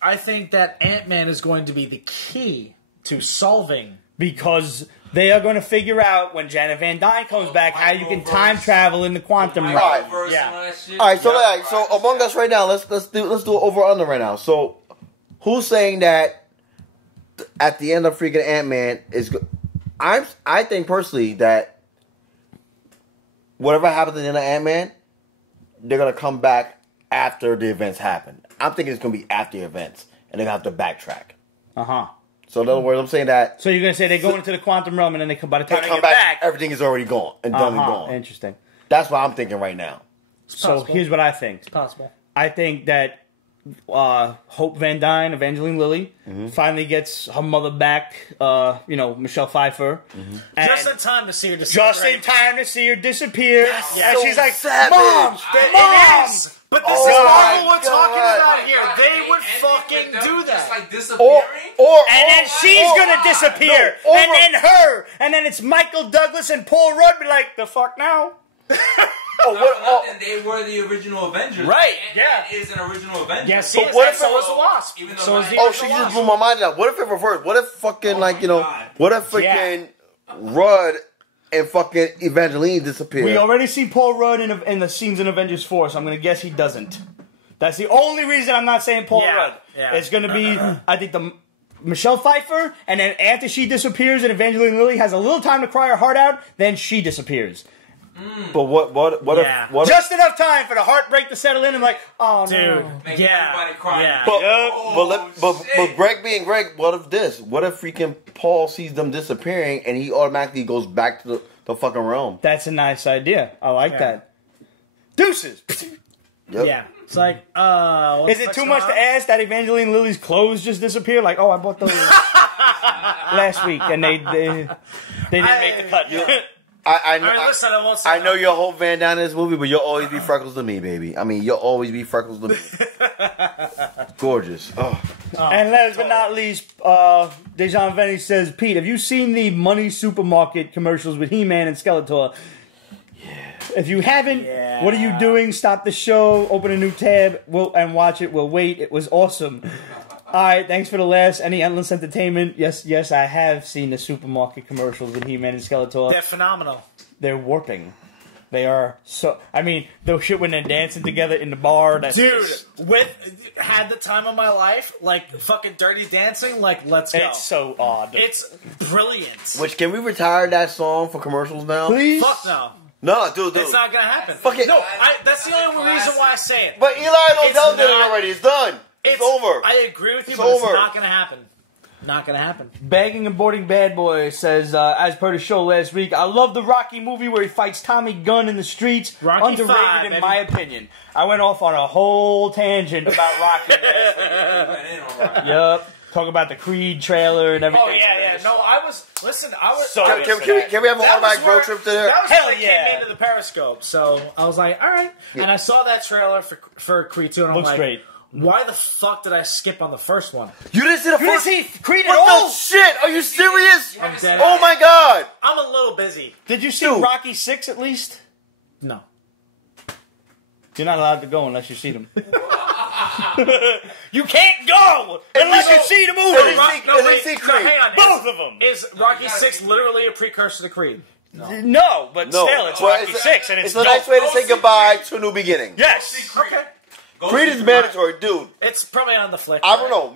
I think that Ant-Man is going to be the key to solving. Because they are going to figure out when Janet Van Dyne comes back how you can time travel in the quantum realm. Microverse Yeah. and all that shit. All right, so Among Us right now, let's do it over under right now. So, who's saying that at the end of freaking Ant-Man is? I think personally that whatever happens at the end of Ant-Man, they're gonna come back after the events happen. I'm thinking it's gonna be after the events, and they're gonna have to backtrack. Uh-huh. So in other words, I'm saying that So you're going to say they go into the quantum realm and then they come by the time they they come get back, back. everything is already gone and done and gone. Interesting. That's what I'm thinking right now. So possible. here's what I think. Possible. I think that Hope Van Dyne, Evangeline Lilly, finally gets her mother back, Michelle Pfeiffer. And Just in time to see her disappear. just in time to see her disappear. Yeah. And she's like, savage. Mom! It is. But this Oh is my what we're talking God. about here. God, They would ending fucking with them do Just that. like disappearing? And then she's gonna disappear. No, and then her. And then it's Michael Douglas and Paul Rudd be like, the fuck now? Nothing, they were the original Avengers. Right, Ant-Man is an original Avenger. Yes, But yes, what and if so it was the Wasp. Even though So is my- the Oh, original she just Wasp. blew my mind out. What if it reversed? What if fucking God. what if freaking Rudd and fucking Evangeline disappear? We already see Paul Rudd in the scenes in Avengers 4, so I'm going to guess he doesn't. That's the only reason I'm not saying Paul Yeah, Rudd. yeah. It's going to be, I think, the Michelle Pfeiffer, and then after she disappears and Evangeline Lilly has a little time to cry her heart out, then she disappears. But what Yeah. if what if, Just enough time for the heartbreak to settle in and like, oh Dude. no. Making Yeah. everybody cry. Yeah. but Greg being Greg, what if this? What if freaking Paul sees them disappearing and he automatically goes back to the fucking realm? That's a nice idea. I like that. Deuces. Yep. Yeah. It's like, what Is the it fuck's too much going to on? ask that Evangeline Lilly's clothes just disappeared? Like, oh, I bought those last week and they didn't make the cut. I know. All right, listen, I won't say I know you're Hope Van Dyne in this movie, but you'll always be Freckles to me, baby. I mean, you'll always be Freckles to me. Gorgeous. Oh. And last but not least, Dejan Venny says, Pete, have you seen the Money Supermarket commercials with He-Man and Skeletor? Yeah. If you haven't, what are you doing? Stop the show, open a new tab, and watch it. We'll wait. It was awesome. All right, thanks for the last. Any Endless Entertainment? Yes, I have seen the supermarket commercials with He-Man and Skeletor. They're phenomenal. They're warping. They are so. I mean, the shit when they're dancing together in the bar. That's Dude, had the time of my life, like fucking Dirty Dancing, like let's go. It's so odd. It's brilliant. Which, can we retire that song for commercials now? Please, Fuck no. No, dude. It's not gonna happen. Fuck it. No, that's the only reason why I say it. But Eli and Odell did it already. It's done. It's over. I agree with you, It's but over. it's not gonna happen. Not gonna happen. Bagging and Boarding Bad Boy says, as per the show last week, I love the Rocky movie where he fights Tommy Gunn in the streets. Rocky Underrated V, in baby. my opinion. I went off on a whole tangent about Rocky last week. Yup. Talk about the Creed trailer and everything. Oh yeah. No, I was So Can we have an That was automatic road where- trip to there? That was Hell when it yeah. came into the Periscope, so I was like, all right. And I saw that trailer for Creed 2, and I'm Looks like, great. why the fuck did I skip on the first one? You didn't see the You didn't first... see Creed at What all? the shit? Are you serious? I'm dead. Oh my god! I'm a little busy. Did you see Dude. Rocky 6 at least? No. You're not allowed to go unless you see them. You can't go unless you see the movie. At least see Creed. hang on. Both of them. Is Rocky 6 literally a precursor to Creed? No, but No. still, it's Well, Rocky 6, and it's a nice dope. way to say goodbye to a new beginning. Yes. Okay. Creed is mandatory, dude. It's probably on the flick. I don't know.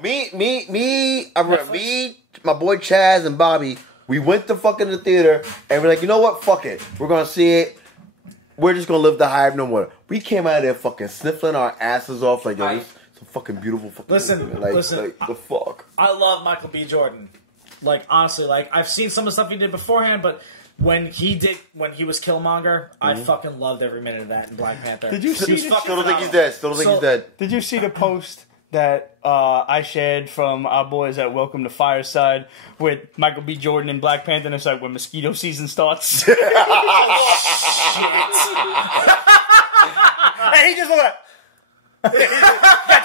My boy Chaz and Bobby, we went to fucking the theater and we're like, you know what? Fuck it. We're gonna see it. We're just gonna live the hype no more. We came out of there fucking sniffling our asses off like, yo, this is a fucking beautiful fucking Listen, movie. Like, listen. like, the fuck. I love Michael B. Jordan. Like, honestly, like, I've seen some of the stuff he did beforehand, but when he was Killmonger, I fucking loved every minute of that in Black Panther. Did you see He was the fucking Still don't think he's phenomenal. dead. Still don't think So- he's dead. Did you see the post that I shared from our boys at Welcome to Fireside with Michael B. Jordan and Black Panther? And it's like when mosquito season starts. And he just looked like... got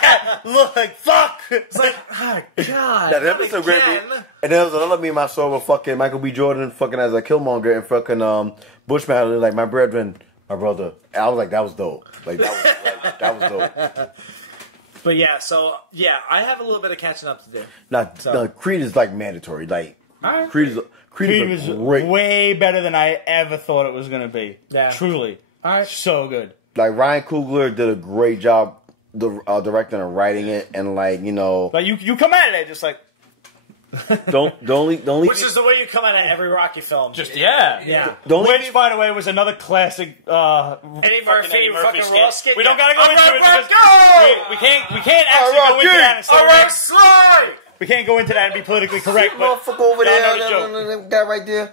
that look like, fuck! It's like, oh, God. That not episode great. again. And there was another meme I saw with fucking Michael B. Jordan fucking as a Killmonger and fucking Bushman, like my brethren, my brother. And I was like, that was dope. Like that was dope. But yeah, so, yeah, I have a little bit of catching up to do. No, Creed is like mandatory. Like Alright. Creed Creed is was a great. way better than I ever thought it was going to be. Yeah. Truly. Alright. So good. Like Ryan Coogler did a great job directing and writing it, and like Like, you come out of there just like... don't leave. Which is the way you come out of every Rocky film. Yeah. Yeah. Which, by the way, was another classic Eddie Murphy fucking raw skit. We don't gotta go into it Alright, because we can't actually go into that and say Alright, slide! we can't go into that and be politically correct. But motherfucker over y'all there, know the joke. that guy right there.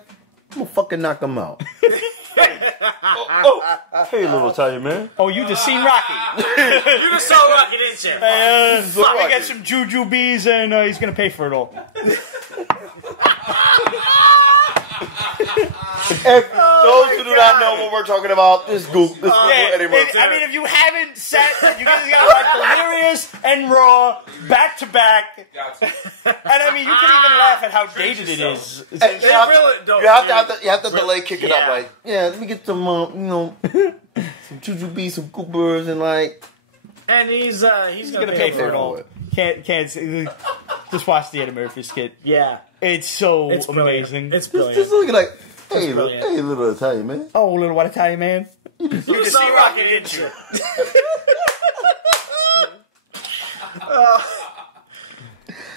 I'm gonna fucking knock him out. Hey, little Italian man. Oh, you just seen Rocky? You just saw Rocky, didn't you? Let me get some juju bees and he's gonna pay for it all. If those who do not know what we're talking about, this Google Eddie Murphy. I mean, if you haven't sat, you guys gotta watch Delirious and Raw back to back. And I mean, you can even laugh at how dated it is. And you have to delay kick it up, Yeah. like, yeah, let me get some, some Juju B, some Coopers, and like, And he's gonna Pay for it all. Can't just watch the Eddie Murphy skit. Yeah. It's so It's brilliant. amazing. It's just brilliant. looking like, hey, brilliant. little Italian man. Oh, little white Italian man. You just saw Rocky, didn't you?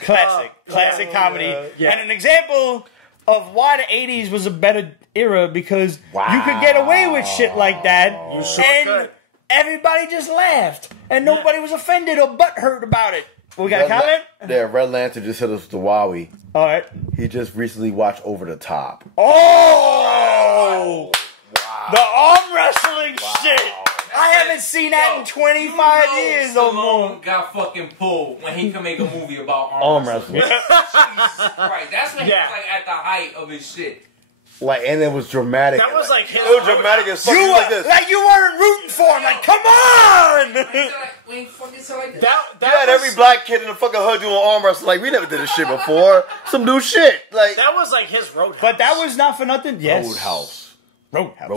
Classic comedy. Yeah. And an example of why the 80s was a better era because you could get away with shit like that and could. everybody just laughed and nobody was offended or butthurt about it. We got a comment? Yeah, Red Lantern just hit us with the Wowie. All right. He just recently watched Over the Top. Oh! Wow. The arm wrestling shit. I haven't seen that in 25 years or more. Stallone got fucking pulled when he could make a movie about Arm wrestling. Jesus Christ, that's when he was like at the height of his shit. Like, and it was dramatic. That was like his. It was dramatic as fuck. You He was like this. like you weren't rooting for him. Like, come on! When he fucking said like That You had every black kid in the fucking hood doing arm wrestling. Like, we never did this shit before. Some new shit. Like, That was like his Roadhouse. But that was not for nothing. Yes. Roadhouse. Roadhouse.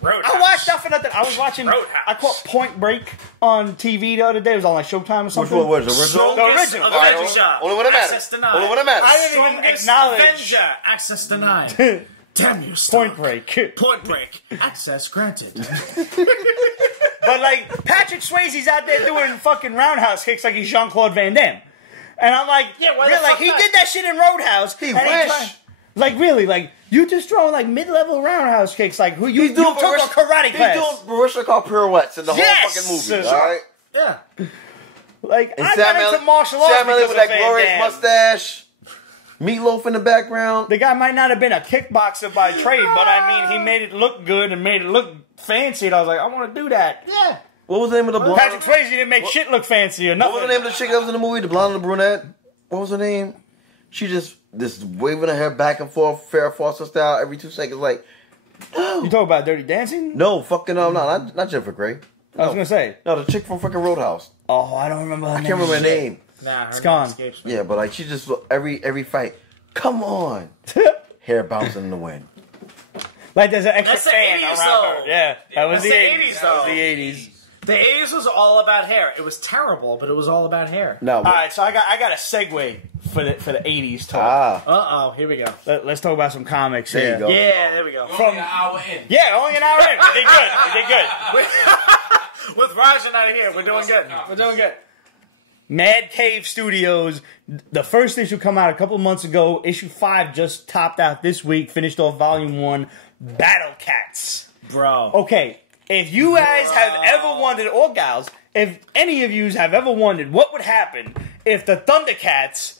I watched Not for Nothing. I was watching. Roadhouse. I caught Point Break on TV the other day. It was on like Showtime or Which something. one was it? Original? The original. Of the Reggie Shop. Only when it matters. Access denied. Only when it matters. I didn't even Strongest acknowledge. Avenger. Access denied. Damn you, Point Break. Point Break. Access granted. But like Patrick Swayze's out there doing fucking roundhouse kicks like he's Jean-Claude Van Damme, and I'm like, Yeah, why the really, like fuck he not? did that shit in Roadhouse. He and wish. like really, like you just throwing like mid-level roundhouse kicks, like who you took a karate class. He's doing Barisha pirouettes in the whole fucking movie. All right. Yeah. Like And I got into martial arts Sam Elliott because with of that Van glorious Damme. mustache. Meatloaf in the background. The guy might not have been a kickboxer by trade, but I mean, he made it look good and made it look fancy. And I was like, I want to do that. Yeah. What was the name of the blonde? Patrick Swayze didn't make shit look fancy or nothing. What was the name of the chick that was in the movie? The blonde and the brunette? What was her name? She just waving her hair back and forth, Farrah Fawcett style, every 2 seconds. Like, no. You talking about Dirty Dancing? No, fucking no, not Jennifer Grey. I was gonna say. No, the chick from fucking Roadhouse. Oh, I don't remember her I name. can't remember her name. Nah, her It's name gone. escapes me. Yeah, but like she just every fight. Come on, hair bouncing in the wind. Like there's an extra That's the fan 80s around though. her. Yeah, that was That's the the 80s. 80s That was though. the 80s. The 80s was all about hair. It was terrible, but it was all about hair. No, All right, so I got a segue for the 80s talk. Uh-oh, here we go. Let's talk about some comics. There here. you go. Yeah, there we go. We're only an hour in. Yeah, only an hour in. We did good. We did good. With Rajan out here, we're doing good. We're doing good. Mad Cave Studios. The first issue come out a couple of months ago. Issue 5 just topped out this week. Finished off Volume 1. Battlecats. Bro. Okay, if you guys have ever wondered, or gals, if any of you have ever wondered what would happen if the Thundercats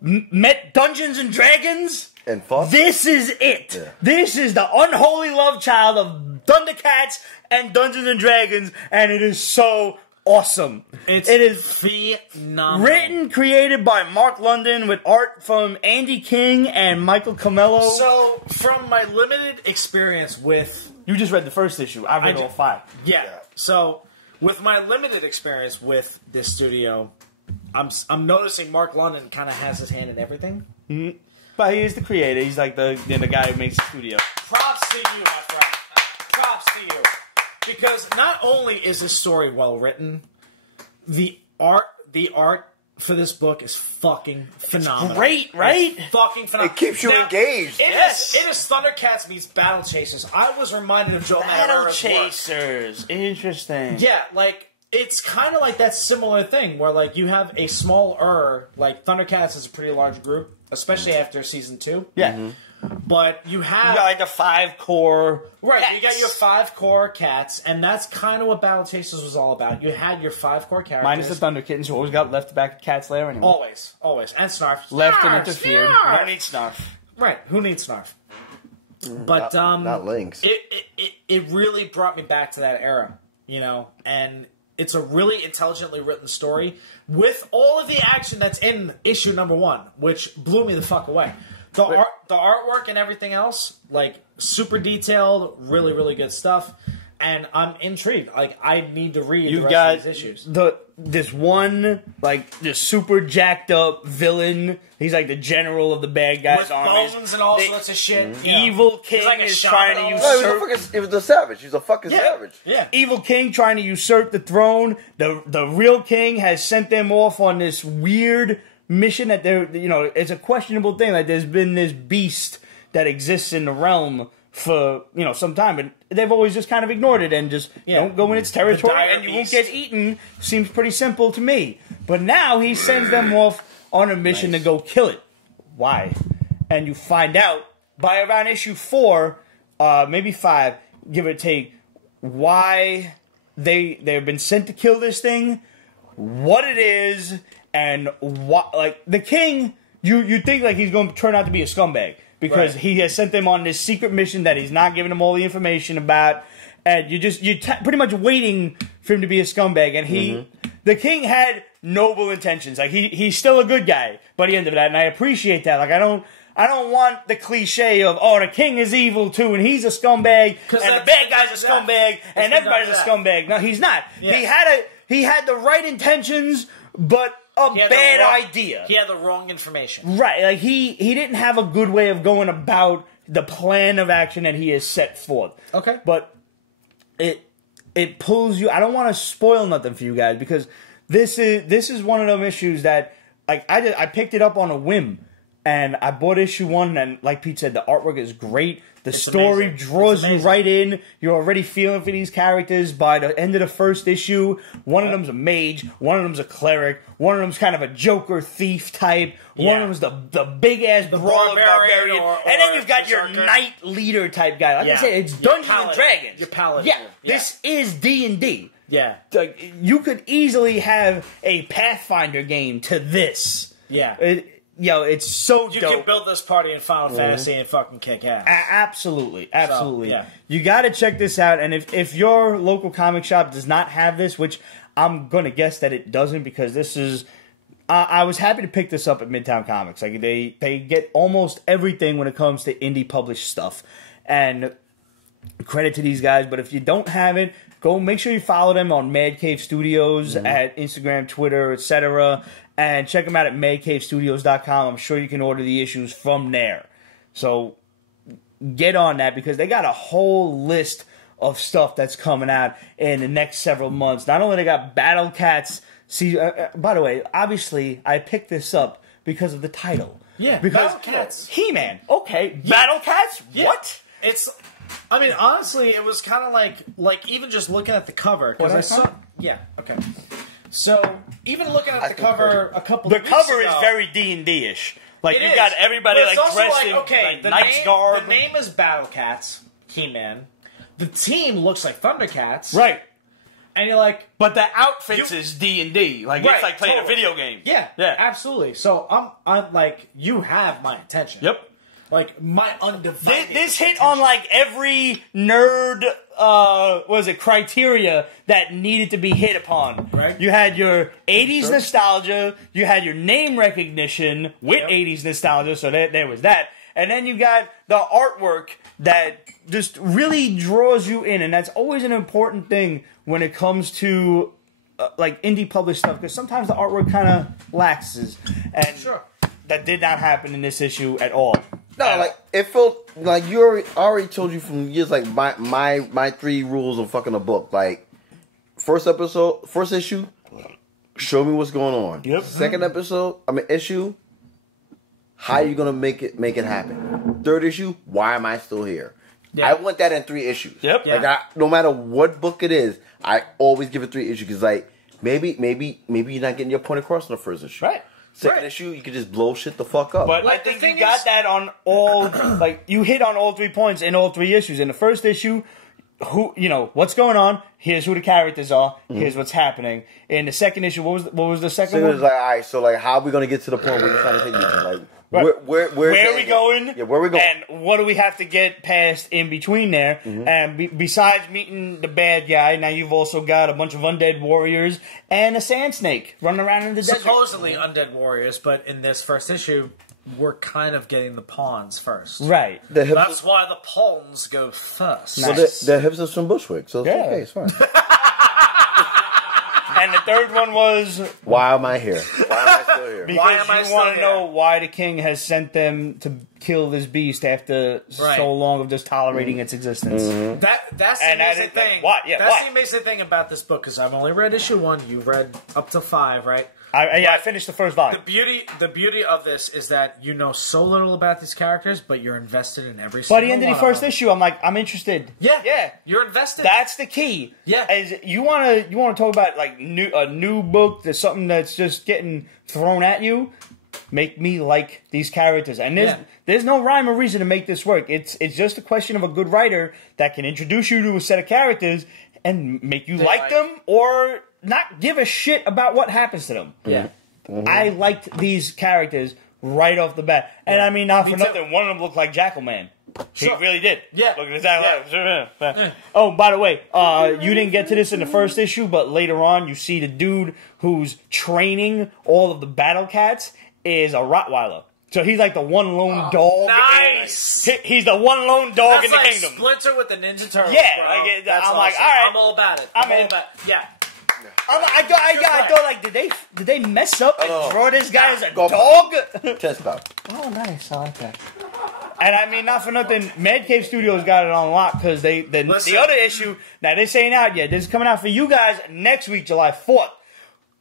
met Dungeons and Dragons, And fuck. this is it. Yeah. This is the unholy love child of Thundercats and Dungeons and Dragons, and it is so awesome. It is phenomenal. written, created by Mark London with art from Andy King and Michael Camello. So, from my limited experience with... You just read the first issue. I read all 5. Yeah. So, with my limited experience with this studio, I'm noticing Mark London kind of has his hand in everything. Mm-hmm. But he is the creator. He's like the guy who makes the studio. Props to you, my friend. Props to you. Because not only is this story well written, the art for this book is fucking phenomenal. Great, right? It's fucking phenomenal. It keeps you engaged. It Yes. is Thundercats meets Battle Chasers. I was reminded of Joe Battle Madureira's work. Chasers. Interesting. Yeah, like, it's kind of like that similar thing where, like, you have a small like, Thundercats is a pretty large group, especially after Season 2. Yeah. Mm-hmm. But you have... You got like the 5 core. Right, cats. you got your 5 core cats, and that's kind of what Battle Chasers was all about. You had your 5 core characters. Minus the Thunder Kittens, who always got left back at Cat's Lair anyway. Always. And Snarf. Left and Snarf, interfered. Snarf. No need Snarf. Right, who needs Snarf? But, not Lynx. It really brought me back to that era, you know, and it's a really intelligently written story with all of the action that's in issue number 1, which blew me the fuck away. The artwork and everything else, like, super detailed, really, really good stuff. And I'm intrigued. Like, I need to read the rest of these issues. This one, like, just super jacked up villain. He's like the general of the bad guys' With armies. bones and all sorts of shit. you know. Evil King He's like a is shaman trying to almost. usurp. No, it was a savage. He's a fucking savage. Yeah. Evil King trying to usurp the throne. The real king has sent them off on this weird mission that it's a questionable thing. Like, there's been this beast that exists in the realm for some time, but they've always just kind of ignored it and just don't go in its territory and you won't get eaten. Seems pretty simple to me. But now he sends them off on a mission to go kill it. Why? And you find out by around issue 4, maybe 5, give or take, why they've been sent to kill this thing, what it is, and what, like, the king, you think like he's going to turn out to be a scumbag because he has sent them on this secret mission that he's not giving them all the information about, and you're pretty much waiting for him to be a scumbag. And the king had noble intentions. Like, he's still a good guy by the end of that, and I appreciate that. Like, I don't want the cliche of, the king is evil too, and he's a scumbag, and the bad guy's a scumbag, and everybody's a scumbag. No, he's not. Yeah. He had the right intentions, but a bad idea. He had the wrong information. Right. Like, he didn't have a good way of going about the plan of action that he has set forth. Okay. But it pulls you. I don't want to spoil nothing for you guys because this is one of those issues that, like, I picked it up on a whim. And I bought issue 1, and like Pete said, the artwork is great. The story amazing. draws you right in. You're already feeling for these characters. By the end of the first issue, one of them's a mage, one of them's a cleric, one of them's kind of a Joker thief type, one of them's the big ass brawler barbarian, and then you've got your knight leader type guy. Like I said, it's Dungeons and Dragons. Your paladin. Yeah, this is D&D. Yeah. Like, you could easily have a Pathfinder game to this. Yeah. It's so dope. You can build this party in Final Fantasy and fucking kick ass. Absolutely. So, yeah. You got to check this out. And if your local comic shop does not have this, which I'm going to guess that it doesn't, because this is... I was happy to pick this up at Midtown Comics. Like they get almost everything when it comes to indie published stuff. And credit to these guys. But if you don't have it, go make sure you follow them on Mad Cave Studios at Instagram, Twitter, etc. And check them out at madcavestudios.com. I'm sure you can order the issues from there. So get on that, because they got a whole list of stuff that's coming out in the next several months. Not only they got Battlecats. See, by the way, obviously I picked this up because of the title. Yeah, because Battlecats. He-Man. Okay, yeah. Battlecats. Yeah. What? I mean, honestly, it was kind of like even just looking at the cover, because I saw. Yeah. Okay. So even looking at the cover a couple. The of cover weeks is ago, very D&D-ish. Like it you is, got everybody but it's like also dressed in okay, like knight's garb. The name is Battlecats. He-Man. The team looks like Thundercats. Right. And you're like, but the outfits is D&D. Like it's like playing a video game. Yeah. Yeah. Absolutely. So I'm like, you have my attention. Yep. Like my undivided. This hit on like every nerd criteria that needed to be hit upon. Right. You had your 80s nostalgia, you had your name recognition with 80s nostalgia, so there was that. And then you got the artwork that just really draws you in, and that's always an important thing when it comes to like indie published stuff, because sometimes the artwork kind of laxes, and that did not happen in this issue at all. No, like it felt like you already told you from years, like my 3 rules of fucking a book. Like first issue, show me what's going on. Yep. Second issue, how are you gonna make it happen? Third issue, why am I still here? Yeah. I want that in 3 issues. Yep. Like no matter what book it is, I always give it 3 issues, because like maybe you're not getting your point across in the first issue. Right. Second issue, you can just blow shit the fuck up. But like, I think you got that on all, like, you hit on all 3 points in all 3 issues. In the first issue, what's going on? Here's who the characters are. Here's what's happening. In the second issue, what was the second one? It was like, all right, so like, how are we gonna get to the point where you're trying to take me to? Like, where are we going? Yeah, where are we going? And what do we have to get past in between there? And besides meeting the bad guy, now you've also got a bunch of undead warriors and a sand snake running around in the desert. Supposedly undead warriors, but in this first issue, we're kind of getting the pawns first. Right. That's why the pawns go first. Nice. Well, they're hipsters from Bushwick, so it's okay, it's fine. And the third one was... Why am I here? Why am I still here? Because you want to know why the king has sent them to kill this beast after so long of just tolerating its existence. That's the amazing thing. That's the amazing thing about this book, because I've only read issue 1. You've read up to 5, right? I finished the first volume. The beauty of this is that you know so little about these characters, but you're invested in every single one. By the end of the first issue, I'm like, I'm interested. Yeah, you're invested. That's the key. Yeah, as you want to talk about like a new book. There's something that's just getting thrown at you. Make me like these characters, and there's no rhyme or reason to make this work. It's just a question of a good writer that can introduce you to a set of characters and make you like them or not give a shit about what happens to them. Yeah. I liked these characters right off the bat. And I mean, not for nothing, one of them looked like Jackalman. He really did. Yeah. Look at that. Oh, by the way, you didn't get to this in the first issue, but later on you see the dude who's training all of the Battlecats is a Rottweiler. So he's like the one lone dog. Nice. He's the one lone dog in the like kingdom. Splinter with the Ninja Turtles. Yeah. Bro. Like, That's I'm awesome. like, all right. I'm all about it. I'm in. Yeah. I thought, like, did they mess up and draw this guy as a dog? Test out. Oh, nice. I like that. And I mean, not for nothing, Mad Cave Studios got it on lock, because the other issue, now this ain't out yet. This is coming out for you guys next week, July 4th.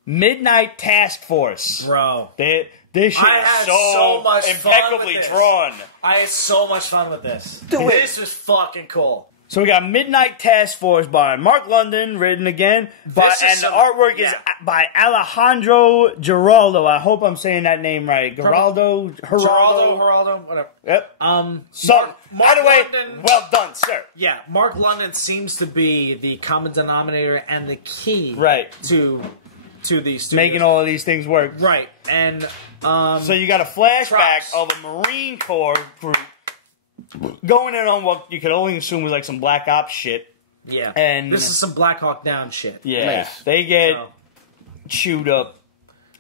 Midnight Task Force. Bro. This shit I is had so so much impeccably fun with this. drawn. I had so much fun with this. This was fucking cool. So we got Midnight Task Force by Mark London, written again, and the artwork is by Alejandro Giraldo. I hope I'm saying that name right. Geraldo, Geraldo, whatever. Yep. Mark by the way, London, well done, sir. Yeah, Mark London seems to be the common denominator and the key, to these studios. Making all of these things work. Right, and so you got a flashback of a Marine Corps group going in on what you could only assume was like some Black Ops shit. Yeah, and this is some Black Hawk Down shit. Yeah, nice. They get chewed up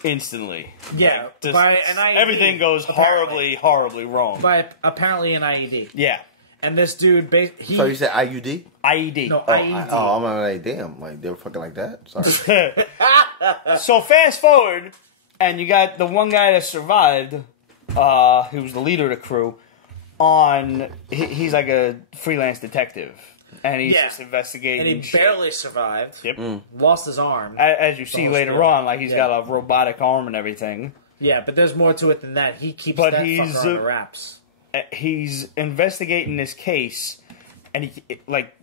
instantly. Yeah, like, by an IED. Everything goes horribly wrong. By apparently an IED. Yeah. And this dude, so you said IUD? IED. No, IED. I'm like, damn, like they were fucking like that. Sorry. So fast forward, and you got the one guy that survived, who was the leader of the crew. He's like a freelance detective, and he's just investigating. And he barely survived. Yep. Lost his arm. As you see later on, like he's got a robotic arm and everything. Yeah, but there's more to it than that. He keeps that fucker under wraps. He's investigating this case, and he like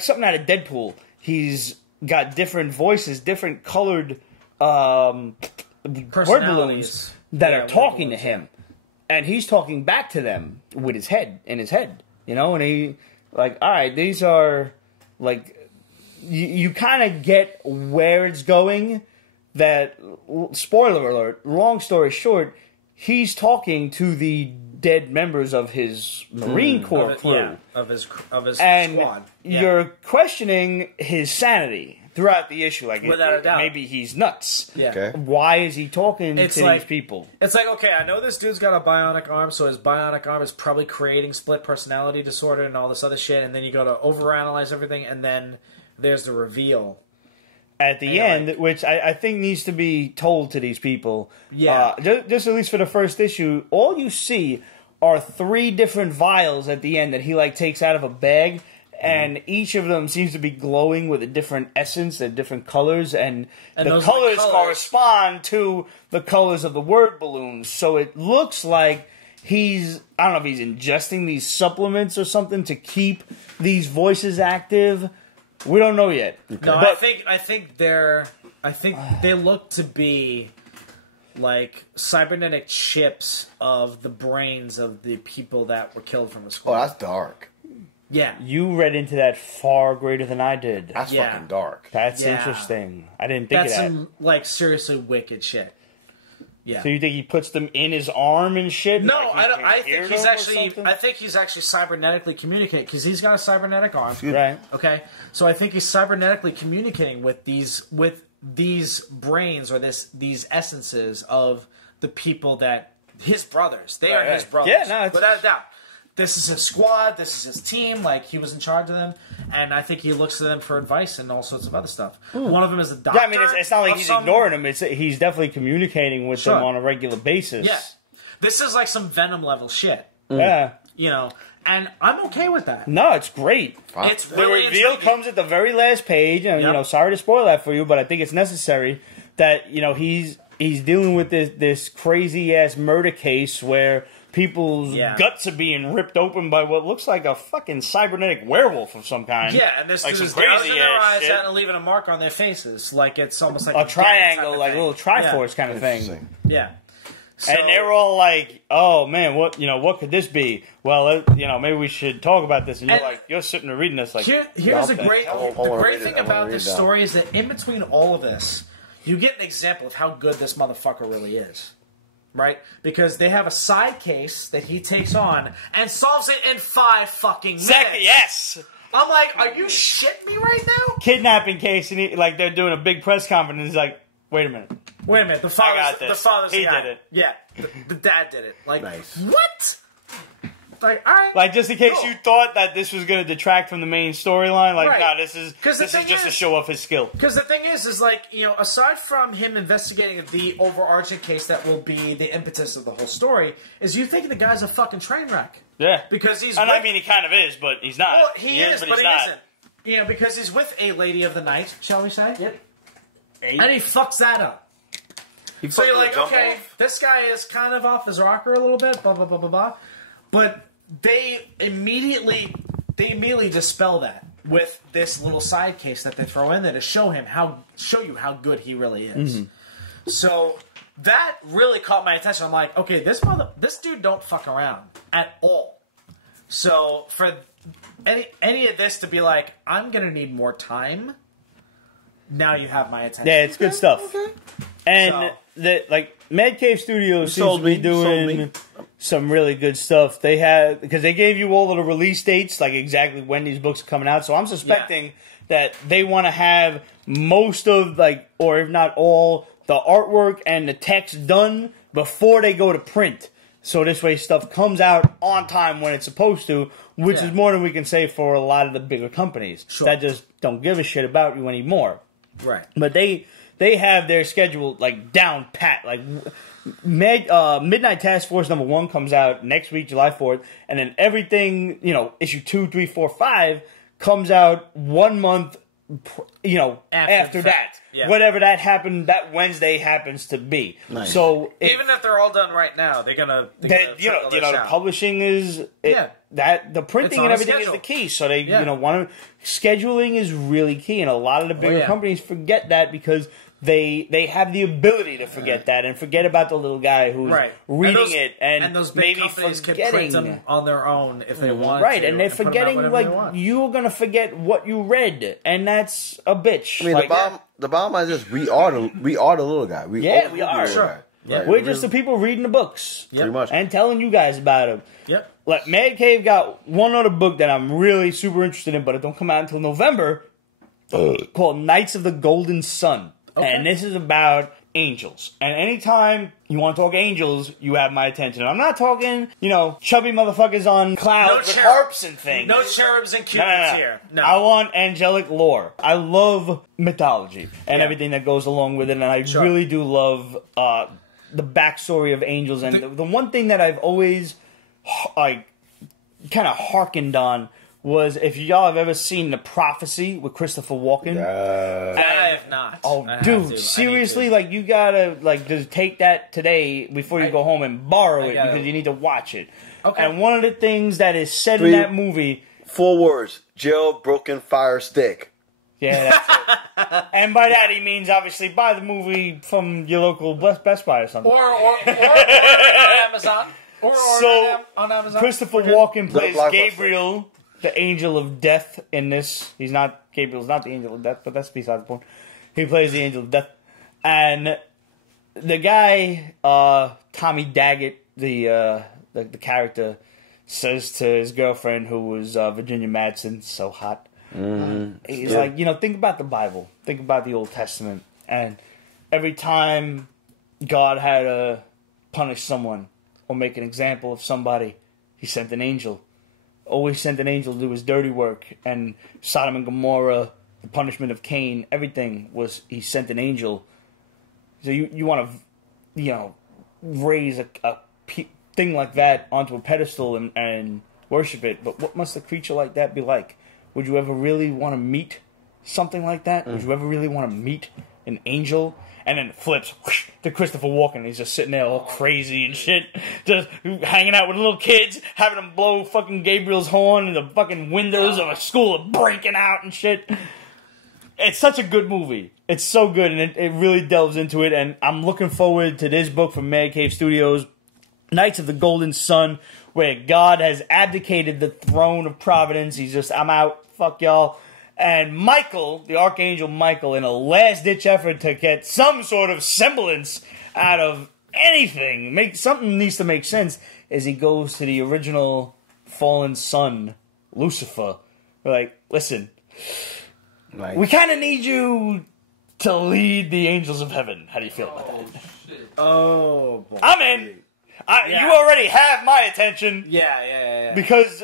something out of Deadpool. He's got different voices, different colored word balloons that are talking to him, and he's talking back to them with his head in his head, you know. And he like, all right, these are like you kind of get where it's going. That spoiler alert. Long story short, he's talking to the dead members of his Marine Corps crew. Of his and squad. You're questioning his sanity throughout the issue. Like, without a doubt. Maybe he's nuts. Yeah. Okay. Why is he talking to these people? It's like, okay, I know this dude's got a bionic arm, so his bionic arm is probably creating split personality disorder and all this other shit, and then you go to overanalyze everything, and then there's the reveal. At the end, which I think needs to be told to these people. Yeah. Just at least for the first issue, all you see are 3 different vials at the end that he like takes out of a bag, and each of them seems to be glowing with a different essence and different colors, and the colors correspond to the colors of the word balloons. So it looks like I don't know if he's ingesting these supplements or something to keep these voices active. We don't know yet. Okay. No, but I think they look to be like cybernetic chips of the brains of the people that were killed from the squad. Oh, that's dark. Yeah. You read into that far greater than I did. That's fucking dark. That's interesting. I didn't think of that. That's some like seriously wicked shit. Yeah. So you think he puts them in his arm and shit? No, like I don't. I think he's actually. Something? I think he's actually cybernetically communicating because he's got a cybernetic arm. Right. Okay. So I think he's cybernetically communicating with these brains or these essences of the people that his brothers. They are his brothers. Yeah, no, without a doubt. This is his squad. This is his team. Like, he was in charge of them, and I think he looks to them for advice and all sorts of other stuff. One of them is a doctor. Yeah, I mean, it's not like he's ignoring them. He's definitely communicating with them on a regular basis. Yeah, this is like some Venom level shit. Yeah, you know, and I'm okay with that. No, it's great. It's really the reveal comes at the very last page, and you know, sorry to spoil that for you, but I think it's necessary that he's dealing with this crazy ass murder case where people's guts are being ripped open by what looks like a fucking cybernetic werewolf of some kind. Yeah, and this like dude's some crazy in their eyes shit. and leaving a mark on their faces, like it's almost like a triangle, like a little Triforce kind of thing. Yeah. So, and they were all like, "Oh man, what could this be?" Well, maybe we should talk about this. And you're like, you're sitting there reading this like. Here's the great thing about this story is that in between all of this, you get an example of how good this motherfucker really is. Right? Because they have a side case that he takes on and solves it in 5 fucking minutes. Yes! I'm like, are you shitting me right now? Kidnapping case, and they're doing a big press conference, and he's like, wait a minute. The father's he the guy. did it. Yeah, the dad did it. Like, nice. What? Like, all right. Like, just in case you thought that this was going to detract from the main storyline, like, no, this is just to show off his skill. Because the thing is like, aside from him investigating the overarching case that will be the impetus of the whole story, is you think the guy's a fucking train wreck. Yeah. Because he's I mean, he kind of is, but he's not. Well, he is, but he not. isn't. Because he's with a lady of the night, shall we say? Yep. And he fucks that up. So you're like, okay, this guy is kind of off his rocker a little bit, blah, blah, blah, blah, blah. But they immediately dispel that with this little side case that they throw in there to show you how good he really is. Mm-hmm. So that really caught my attention. I'm like, okay, this dude don't fuck around at all. So for any of this to be like, I'm gonna need more time. Now you have my attention. Yeah, it's good stuff. Okay. And Mad Cave Studios seems to be doing some really good stuff. They had, because they gave you all of the release dates, like exactly when these books are coming out. So I'm suspecting that they want to have most of, or if not all, the artwork and the text done before they go to print. So this way stuff comes out on time when it's supposed to, which is more than we can say for a lot of the bigger companies that just don't give a shit about you anymore. Right. But they have their schedule down pat. Midnight Task Force #1 comes out next week, July 4th, and then everything, issue 2, 3, 4, 5 comes out 1 month, after that. Yeah. Whatever that Wednesday happens to be. Nice. So even if they're all done right now, they're gonna the publishing is that the printing and everything is the key. So they scheduling is really key, and a lot of the bigger companies forget that because they have the ability to forget that and forget about the little guy who's reading it and those big maybe companies forgetting can print them on their own if they want. Right, and they're forgetting you're gonna forget what you read, and that's a bitch. I mean, the bottom line is just we are the little guy. We are. Sure. Yeah, we're just the people reading the books, pretty much, and telling you guys about them. Yep. Like Mad Cave got one other book that I'm really super interested in, but it don't come out until November. Called Knights of the Golden Sun. Okay. And this is about angels. And anytime you want to talk angels, you have my attention. And I'm not talking, chubby motherfuckers on clouds with harps and things. No cherubs and cupids here. No. I want angelic lore. I love mythology and everything that goes along with it. And I really do love the backstory of angels. And the one thing that I've always kind of hearkened on was, if y'all have ever seen The Prophecy with Christopher Walken. I have not. Oh, dude, seriously, you gotta, just take that today before you go home and borrow it, because you need to watch it. Okay. And one of the things that is said in that movie... 4 words. Jailbroken fire stick. Yeah, that's it. And by that he means, obviously, buy the movie from your local Best Buy or something. Or on Amazon. Or on Amazon. Christopher Walken plays Gabriel, the angel of death in this. Gabriel's not the angel of death, but that's beside the point. He plays the angel of death. And the guy, Tommy Daggett, the character, says to his girlfriend, who was Virginia Madsen, so hot. Mm-hmm. He's like, think about the Bible. Think about the Old Testament. And every time God had to punish someone or make an example of somebody, he sent an angel. Always sent an angel to do his dirty work. And Sodom and Gomorrah, the punishment of Cain, everything was, he sent an angel. So you want to, raise a thing like that onto a pedestal and worship it. But what must a creature like that be like? Would you ever really want to meet something like that? Would you ever really want to meet an angel? And then it flips to Christopher Walken. He's just sitting there all crazy and shit. Just hanging out with little kids, having them blow fucking Gabriel's horn, and the fucking windows of a school are breaking out and shit. It's such a good movie. It's so good, and it really delves into it. And I'm looking forward to this book from Mad Cave Studios, Knights of the Golden Sun, where God has abdicated the throne of Providence. He's just, I'm out, fuck y'all. And Michael, the Archangel Michael, in a last-ditch effort to get some sort of semblance out of anything, something needs to make sense, as he goes to the original fallen son, Lucifer. We're like, listen, we kind of need you to lead the angels of heaven. How do you feel about that? Oh, boy. I'm in. You already have my attention. Yeah. Because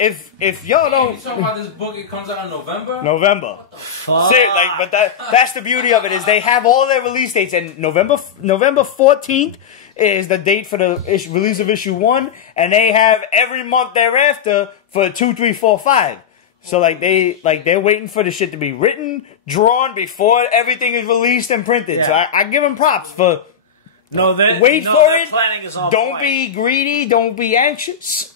if y'all don't... You talking about this book, it comes out in November? November. But that's the beauty of it, is they have all their release dates, and November 14th is the date for the release of issue 1, and they have every month thereafter for 2, 3, 4, 5. So they're waiting for the shit to be written, drawn before everything is released and printed. Yeah. So I give them props for wait for their it. planning is on Don't point. be greedy. Don't be anxious.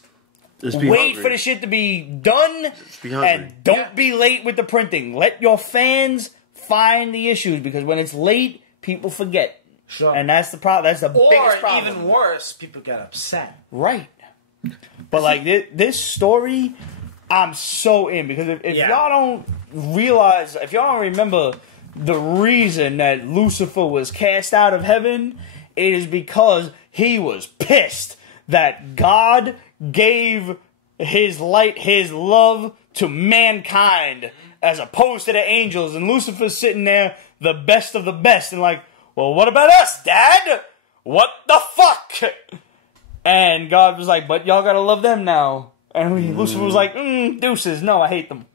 Just be Wait hungry. for the shit to be done, be hungry. and don't be late with the printing. Let your fans find the issues, because when it's late, people forget. Sure. And that's the problem. That's the biggest Or problem. even worse, people get upset. Right. But like this story, I'm so in, because if y'all don't realize, if y'all don't remember the reason that Lucifer was cast out of heaven, it is because he was pissed that God gave his light, his love to mankind as opposed to the angels, and Lucifer's sitting there, the best of the best, and like, well, what about us, Dad? What the fuck? And God was like, but y'all gotta love them now. And Lucifer was like, deuces, no, I hate them.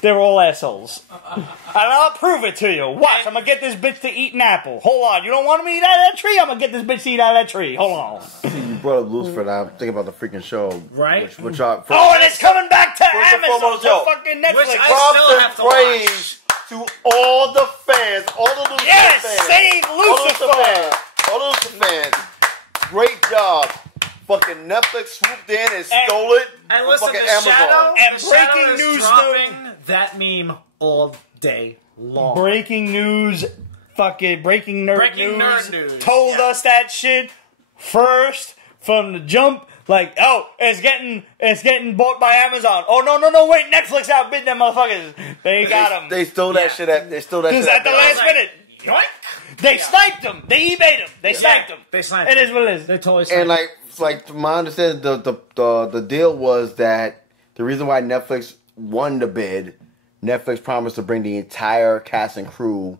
They're all assholes. And I'll prove it to you. Watch, I'm gonna get this bitch to eat an apple. Hold on, you don't want me to eat out of that tree? I'm gonna get this bitch to eat out of that tree. Hold on. See, you brought up Lucifer, and I'm thinking about the freaking show. Right? Which are, Oh, and it's coming back to First and Amazon, foremost, to yo, fucking Netflix. which I props still and have to watch. praise to all the fans, all the Lucifer Yes, fans. save Lucifer. All the Lucifer fans. Great job. Fucking Netflix swooped in and stole it And from listen, fucking the Shadow, Amazon. And the Shadow breaking is news dropping that meme all day long. Breaking news, fucking breaking nerd news, told Yeah. us that shit first from the jump. Like, oh, it's getting bought by Amazon. Oh no, wait, Netflix outbid them motherfuckers. They got them. They stole that shit at. They stole that shit Because at the last like, minute, yoink. they sniped them. They eBayed them. They sniped them. They sniped It them. is what it is. They totally sniped And like to my understanding, the deal was that the reason why Netflix won the bid, Netflix promised to bring the entire cast and crew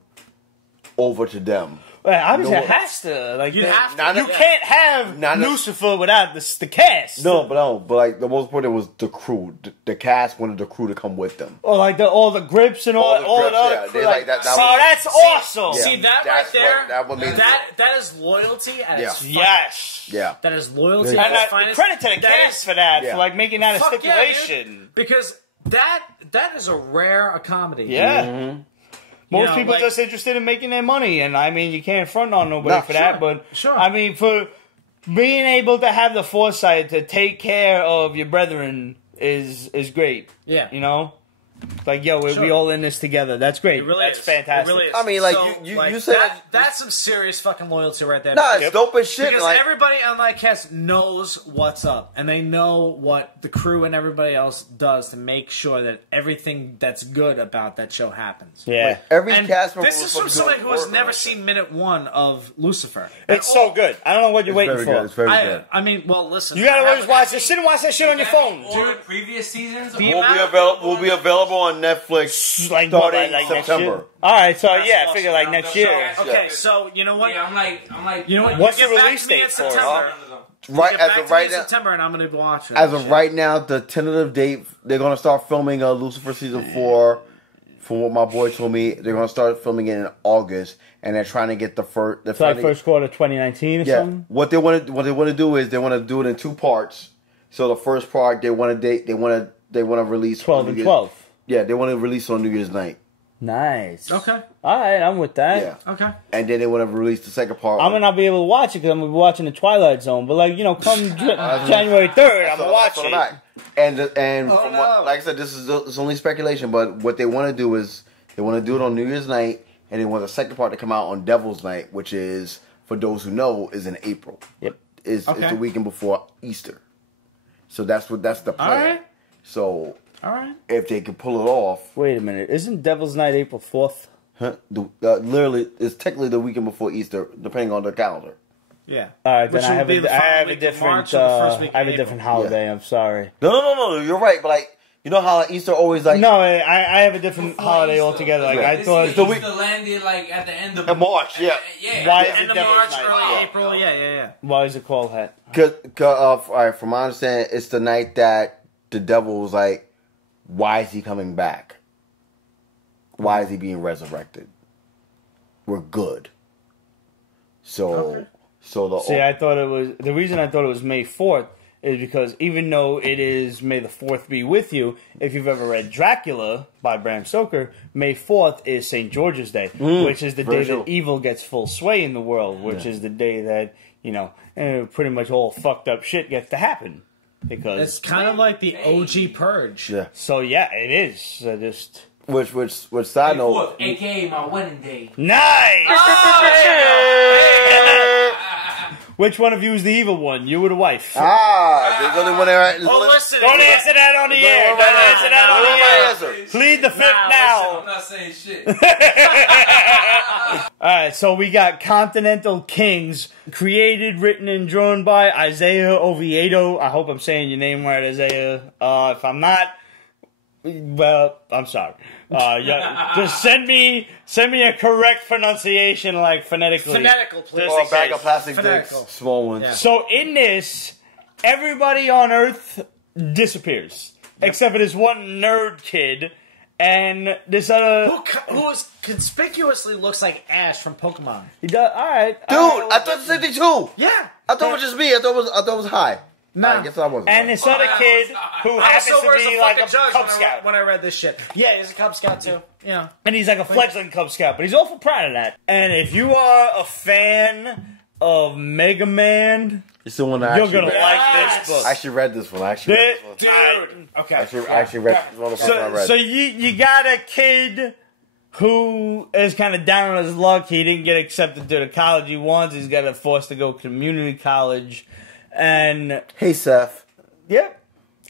over to them. Well, obviously, No, it has to. Like, You have to. you can't have Not- Lucifer without the cast. No, but like the most important was the crew. The cast wanted the crew to come with them. Or like all the grips and all the the grips, other. yeah. crew, They like that- that oh, was- that's awesome. Yeah. See that That's right there? what- that what made it that is loyalty at its Yeah. Yes. Yeah. That is loyalty Yeah. at And its finest. credit to the That cast is- for that, Yeah. for like making that a Fuck yeah, dude. stipulation. Because that is a rare accommodation. Yeah. Mm-hmm. Most You know, people like- just interested in making their money, and I mean, you can't front on nobody No, for that. sure, But sure. I mean, for being able to have the foresight to take care of your brethren is great. Yeah. You know, like yo, we Sure. all in this together. That's great. It really That's is. fantastic. It really is. I mean, like, So, you said that's some serious fucking loyalty right there. Nah, it's dope as shit. Because Like, everybody on that cast knows what's up, and they know what the crew and everybody else does to make sure that everything that's good about that show happens. Yeah. every And cast member this was is from fucking somebody doing who has work on never that seen shit. minute one of Lucifer. It's so good. I don't know what you're waiting Very for. good. It's very good. I mean, well, listen. You gotta I always haven't- watch this. Sit and watch that shit on your phone. All the previous seasons. We'll be available on Netflix Like, starting like next September. year? All right, so That's yeah, I awesome. figure like next year. Okay, so you know what? Yeah, I'm like, You know what? What's You the get back release to me in date for it? September. Right Get as back of to me right in now, September, and I'm gonna be watching. as that of shit. right now, the tentative date they're gonna start filming Lucifer season 4. From what my boy told me, they're gonna start filming it in August, and they're trying to get the first. It's like first quarter 2019 or Yeah. something. What they want to do is they want to do it in 2 parts. So the first part they want to release 12 on and New Year's- 12. Yeah, they want to release on New Year's night. Nice. Okay. All right, I'm with that. Yeah, Okay. and then they want to release the second part. I'm gonna not be able to watch it because I'm gonna be watching the Twilight Zone. But like, you know, come January 3rd, I'm gonna watch it. And Oh, from no. what, like I said, this is it's only speculation. But what they want to do is they want to do it on New Year's night, and they want the second part to come out on Devil's Night, which is, for those who know, is in April. Yep. It's Okay. the weekend before Easter. So that's the plan. All right. So All right. if they can pull it off, Wait a minute, isn't Devil's Night April 4th? literally, it's technically the weekend before Easter, depending on the calendar. Yeah. All right, Which then I would have be the I final have a week of different March or the first week of I have a April? different holiday. I'm sorry. No, you're right. But like, you know how Easter always like No, I have a different holiday altogether. Like I thought. It's the week- Easter landed like at the end of in March, yeah. Yeah. Why at is the it End of Devil's March, Night? early Yeah. April. Yeah. Why is it called that? All right, from my understanding, it's the night that the devil was like, why is he coming back? Why is he being resurrected? We're good. So, See, I thought it was the reason I thought it was May 4th is because even though it is May the 4th be with you, if you've ever read Dracula by Bram Stoker, May 4th is St. George's Day, which is the day that evil gets full sway in the world, which is the day that, you know, pretty much all fucked up shit gets to happen. Because it's kind of like the OG Purge. Yeah. So yeah, it is. So just which side note? AKA my wedding day. Nice. Oh, Which one of you is the evil one? You or the wife? There's only one there. Listen. Don't answer that on the air. Don't answer that on the air. Plead the fifth now. I'm not saying shit. Alright, so we got Continental Kings, created, written, and drawn by Isaiah Oviedo. I hope I'm saying your name right, Isaiah. If I'm not, well, I'm sorry. Just send me a correct pronunciation, like phonetically. Phonetical, please. Or a bag of plastic dicks, Phonetical. small ones. Yeah. So in this, everybody on Earth disappears. Except for this one nerd kid. And this other... Who conspicuously looks like Ash from Pokemon. He does, alright. Dude, I thought the same thing too. Yeah. I thought it was just me. I thought it was high. Nah. I guess I wasn't. And this other kid who happens to be like a Cub Scout. When I read this shit. Yeah, he's a Cub Scout too. Yeah. And he's like a fledgling Cub Scout, but he's awful proud of that. And if you are a fan of Mega Man, it's the one that you're gonna like this book. I actually read this one. Dude. Okay. I actually read this one. I read. So you got a kid who is kind of down on his luck. He didn't get accepted to the college he wants. He's got forced to go community college. And hey, Seth. Yep.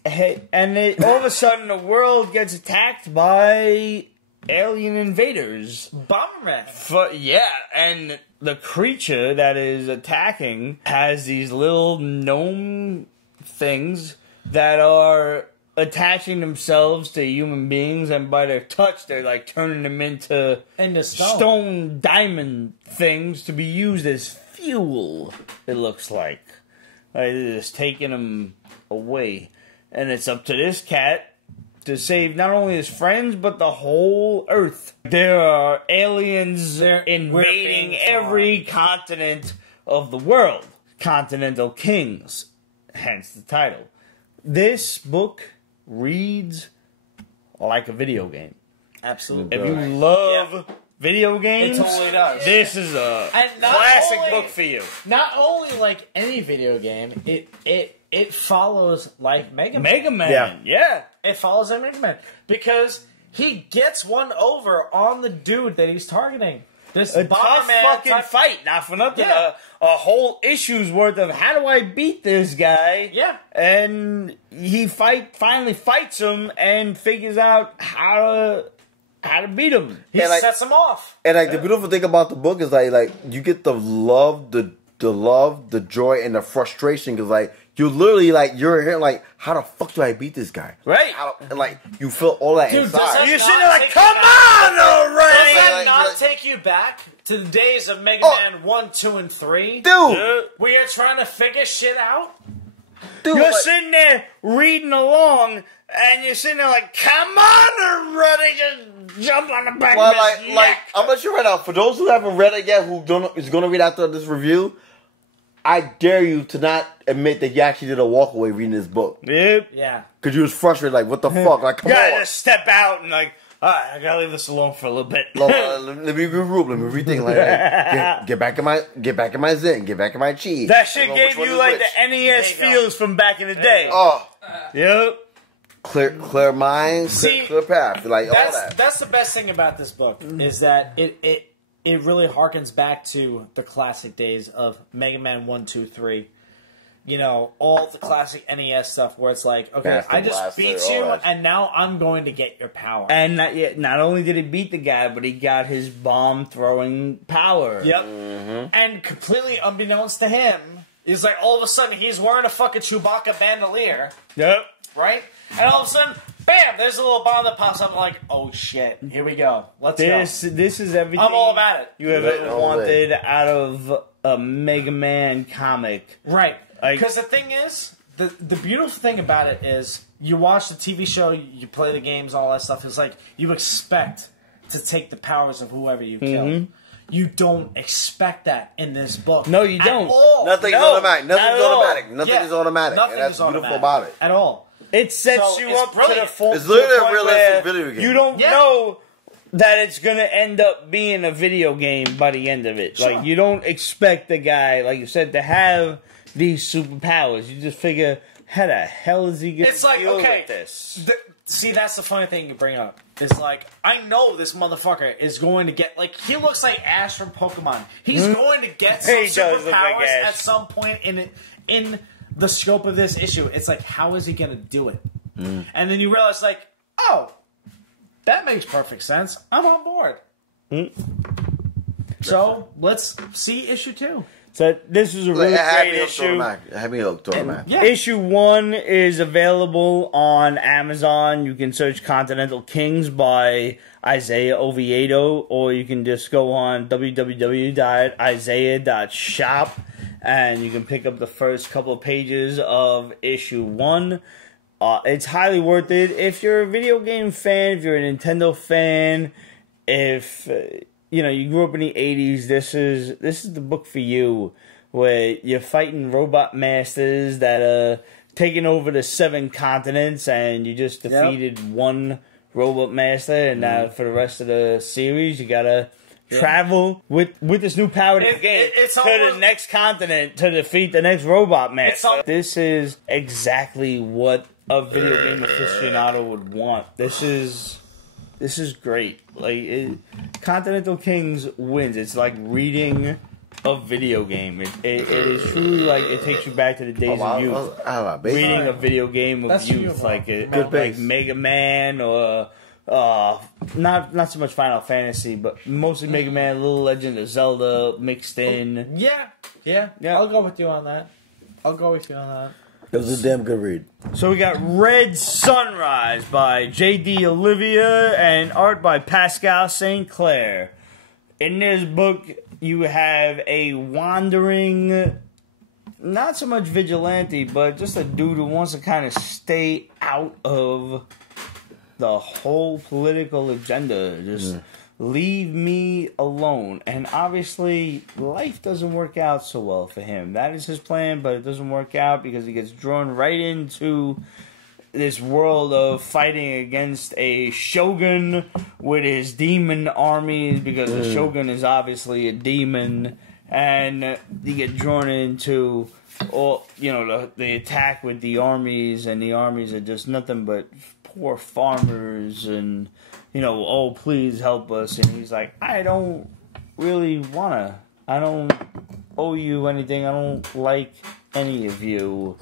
Hey, and all of a sudden the world gets attacked by alien invaders. Bomberman. Yeah, and the creature that is attacking has these little gnome things that are attaching themselves to human beings, and by their touch, they're like turning them into stone diamond things to be used as fuel, it looks like. They're just taking them away. And it's up to this cat to save not only his friends, but the whole Earth. There are aliens invading every continent of the world. Continental Kings, hence the title. This book reads like a video game. Absolutely. If you love video games, it totally does. This is a classic book for you. Not only like any video game, it follows like Mega Man. Yeah. It follows like Mega Man because he gets one over on the dude that he's targeting. This a tough fucking fight, not for nothing. Yeah. A whole issue's worth of how do I beat this guy? Yeah. And he finally fights him and figures out how to beat him. He sets him off. And like the beautiful thing about the book is like you get the love, the joy, and the frustration because like you literally like you're here like how the fuck do I beat this guy? Right. And like you feel all that Dude, inside. You're sitting there like, come on already! Does that not take you back to the days of Mega Man 1, 2, and 3? Dude! Where you're trying to figure shit out? Dude, you're sitting there reading along, and you're sitting there like, come on already! Just jump on the back of his neck! I'm not sure right now, for those who haven't read it yet, who is going to read after this review, I dare you to not admit that you actually did a walkaway reading this book. Yep. Yeah. Because you was frustrated, like, what the fuck? Like, come on. You gotta just step out and like, alright, I gotta leave this alone for a little bit. Let me regroup, let me rethink. Like, hey, get back in my zen, get back in my cheese. That shit gave you like the NES feels from back in the day. Oh. Yep. Clear mind, clear path. Like, all that. That's the best thing about this book, is that it really harkens back to the classic days of Mega Man 1, 2, 3. You know, all the classic NES stuff where it's like, okay, Master I just Blaster, beat you, and now I'm going to get your power. And not only did he beat the guy, but he got his bomb-throwing power. Yep. Mm-hmm. And completely unbeknownst to him, is like all of a sudden he's wearing a fucking Chewbacca bandolier. Yep. Right? And all of a sudden, bam, there's a little bomb that pops up. I'm like, oh shit, here we go. Let's go. This is everything I'm all about it. you ever wanted out of a Mega Man comic. Right. Because the thing is, the beautiful thing about it is, you watch the TV show, you play the games, all that stuff. It's like, you expect to take the powers of whoever you kill. You don't expect that in this book. No, you don't. Nothing's automatic. Nothing's automatic. Nothing is automatic. Nothing and that's is beautiful automatic about it. at all. It sets So you it's up to brilliant. the full. It's literally a realistic video game. You don't know that it's gonna end up being a video game by the end of it. Sure. Like, you don't expect the guy, like you said, to have these superpowers. You just figure, how the hell is he gonna deal with this? See, that's the funny thing you bring up. It's like, I know this motherfucker is going to get, like, he looks like Ash from Pokemon. He's going to get some superpowers at some point in the scope of this issue. It's like, how is he going to do it? And then you realize, like, oh, that makes perfect sense. I'm on board. So, let's see issue 2. So this is a really great issue. Issue 1 is available on Amazon. You can search Continental Kings by Isaiah Oviedo, or you can just go on www.isaiah.shop and you can pick up the first couple of pages of issue 1. It's highly worth it. If you're a video game fan, if you're a Nintendo fan, if you grew up in the 80s, this is the book for you, where you're fighting robot masters that are taking over the 7 continents, and you just defeated one robot master, and now for the rest of the series, you gotta travel with this new power in the game to the next continent to defeat the next robot master. This is exactly what a video game aficionado would want. This is great. Like, Continental Kings wins. It's like reading a video game. It is truly like it takes you back to the days of youth. Reading a video game of youth, like Mega Man or not so much Final Fantasy, but mostly Mega Man, Little Legend of Zelda mixed in. Yeah. I'll go with you on that. It was a damn good read. So we got Red Sunrise by J.D. Olivia and art by Pascal St. Clair. In this book, you have a wandering, not so much vigilante, but just a dude who wants to kind of stay out of the whole political agenda. Just leave me alone. And obviously, life doesn't work out so well for him. That is his plan, but it doesn't work out because he gets drawn right into this world of fighting against a shogun with his demon armies, because the shogun is obviously a demon, and you get drawn into the attack with the armies, and the armies are just nothing but poor farmers, and oh, please help us. And he's like, I don't really wanna. I don't owe you anything. I don't like any of you.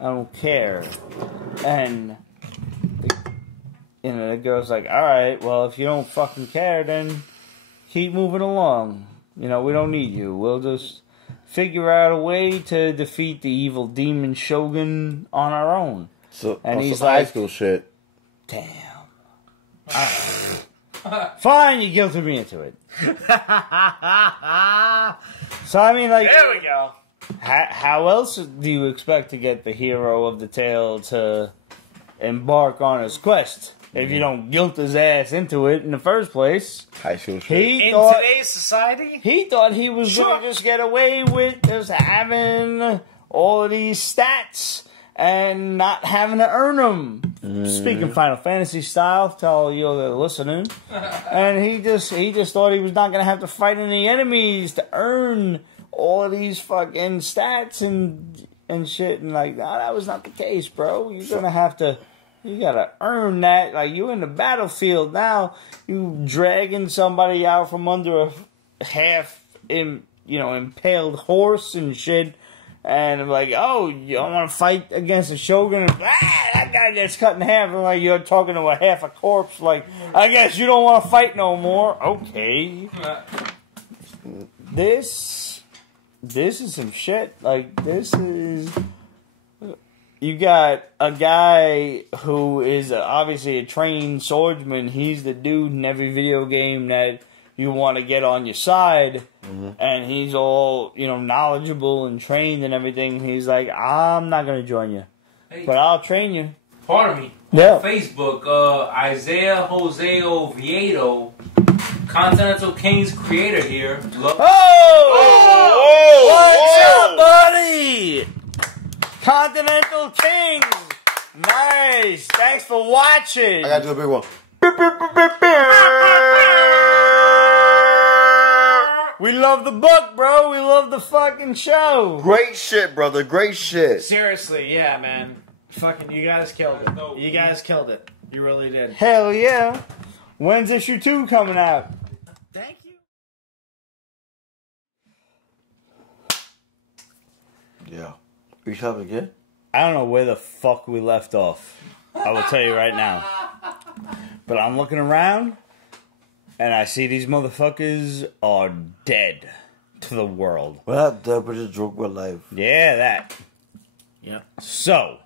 I don't care. And the girl's like, alright, well, if you don't fucking care, then keep moving along. We don't need you. We'll just figure out a way to defeat the evil demon shogun on our own. And he's like, high school shit. Damn. Fine, you guilted me into it. So, I mean, like, there we go. How else do you expect to get the hero of the tale to embark on his quest if you don't guilt his ass into it in the first place? High school shit. In today's society? He thought he was going to just get away with just having all of these stats and not having to earn them. Speaking Final Fantasy style, to all you that are listening. And he just thought he was not going to have to fight any enemies to earn all of these fucking stats and shit. And like, nah, that was not the case, bro. You gotta earn that. Like, you in the battlefield now, you dragging somebody out from under a impaled horse and shit. And I'm like, oh, you don't want to fight against a shogun? And, that guy gets cut in half. And like, you're talking to a half a corpse. Like, I guess you don't want to fight no more. Okay. This is some shit. Like, you got a guy who is obviously a trained swordsman. He's the dude in every video game that you want to get on your side. And he's all, knowledgeable and trained and everything. He's like, I'm not going to join you, but I'll train you. Pardon me. Yeah. On Facebook, Isaiah Jose Oviedo Continental Kings creator here. Look. What's up, buddy? Continental Kings. Nice. Thanks for watching. I gotta do a big one. We love the book, bro. We love the fucking show. Great shit, brother. Great shit. Seriously, yeah, man. Fucking, you guys killed it. You guys killed it. You really did. Hell yeah. When's issue 2 coming out? Thank you. Yeah. You have again? I don't know where the fuck we left off. I will tell you right now. But I'm looking around, and I see these motherfuckers are dead to the world. Well, that was a joke with life. Yeah, that. Yeah. So,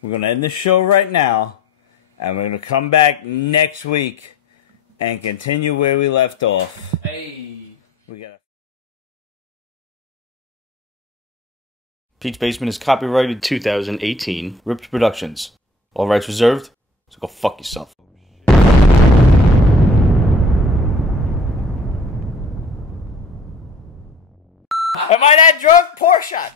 we're going to end the show right now, and we're going to come back next week and continue where we left off. Hey. We got Pete's Basement is copyrighted 2018. Ripped Productions. All rights reserved, so go fuck yourself. Am I that drunk? Pour shot.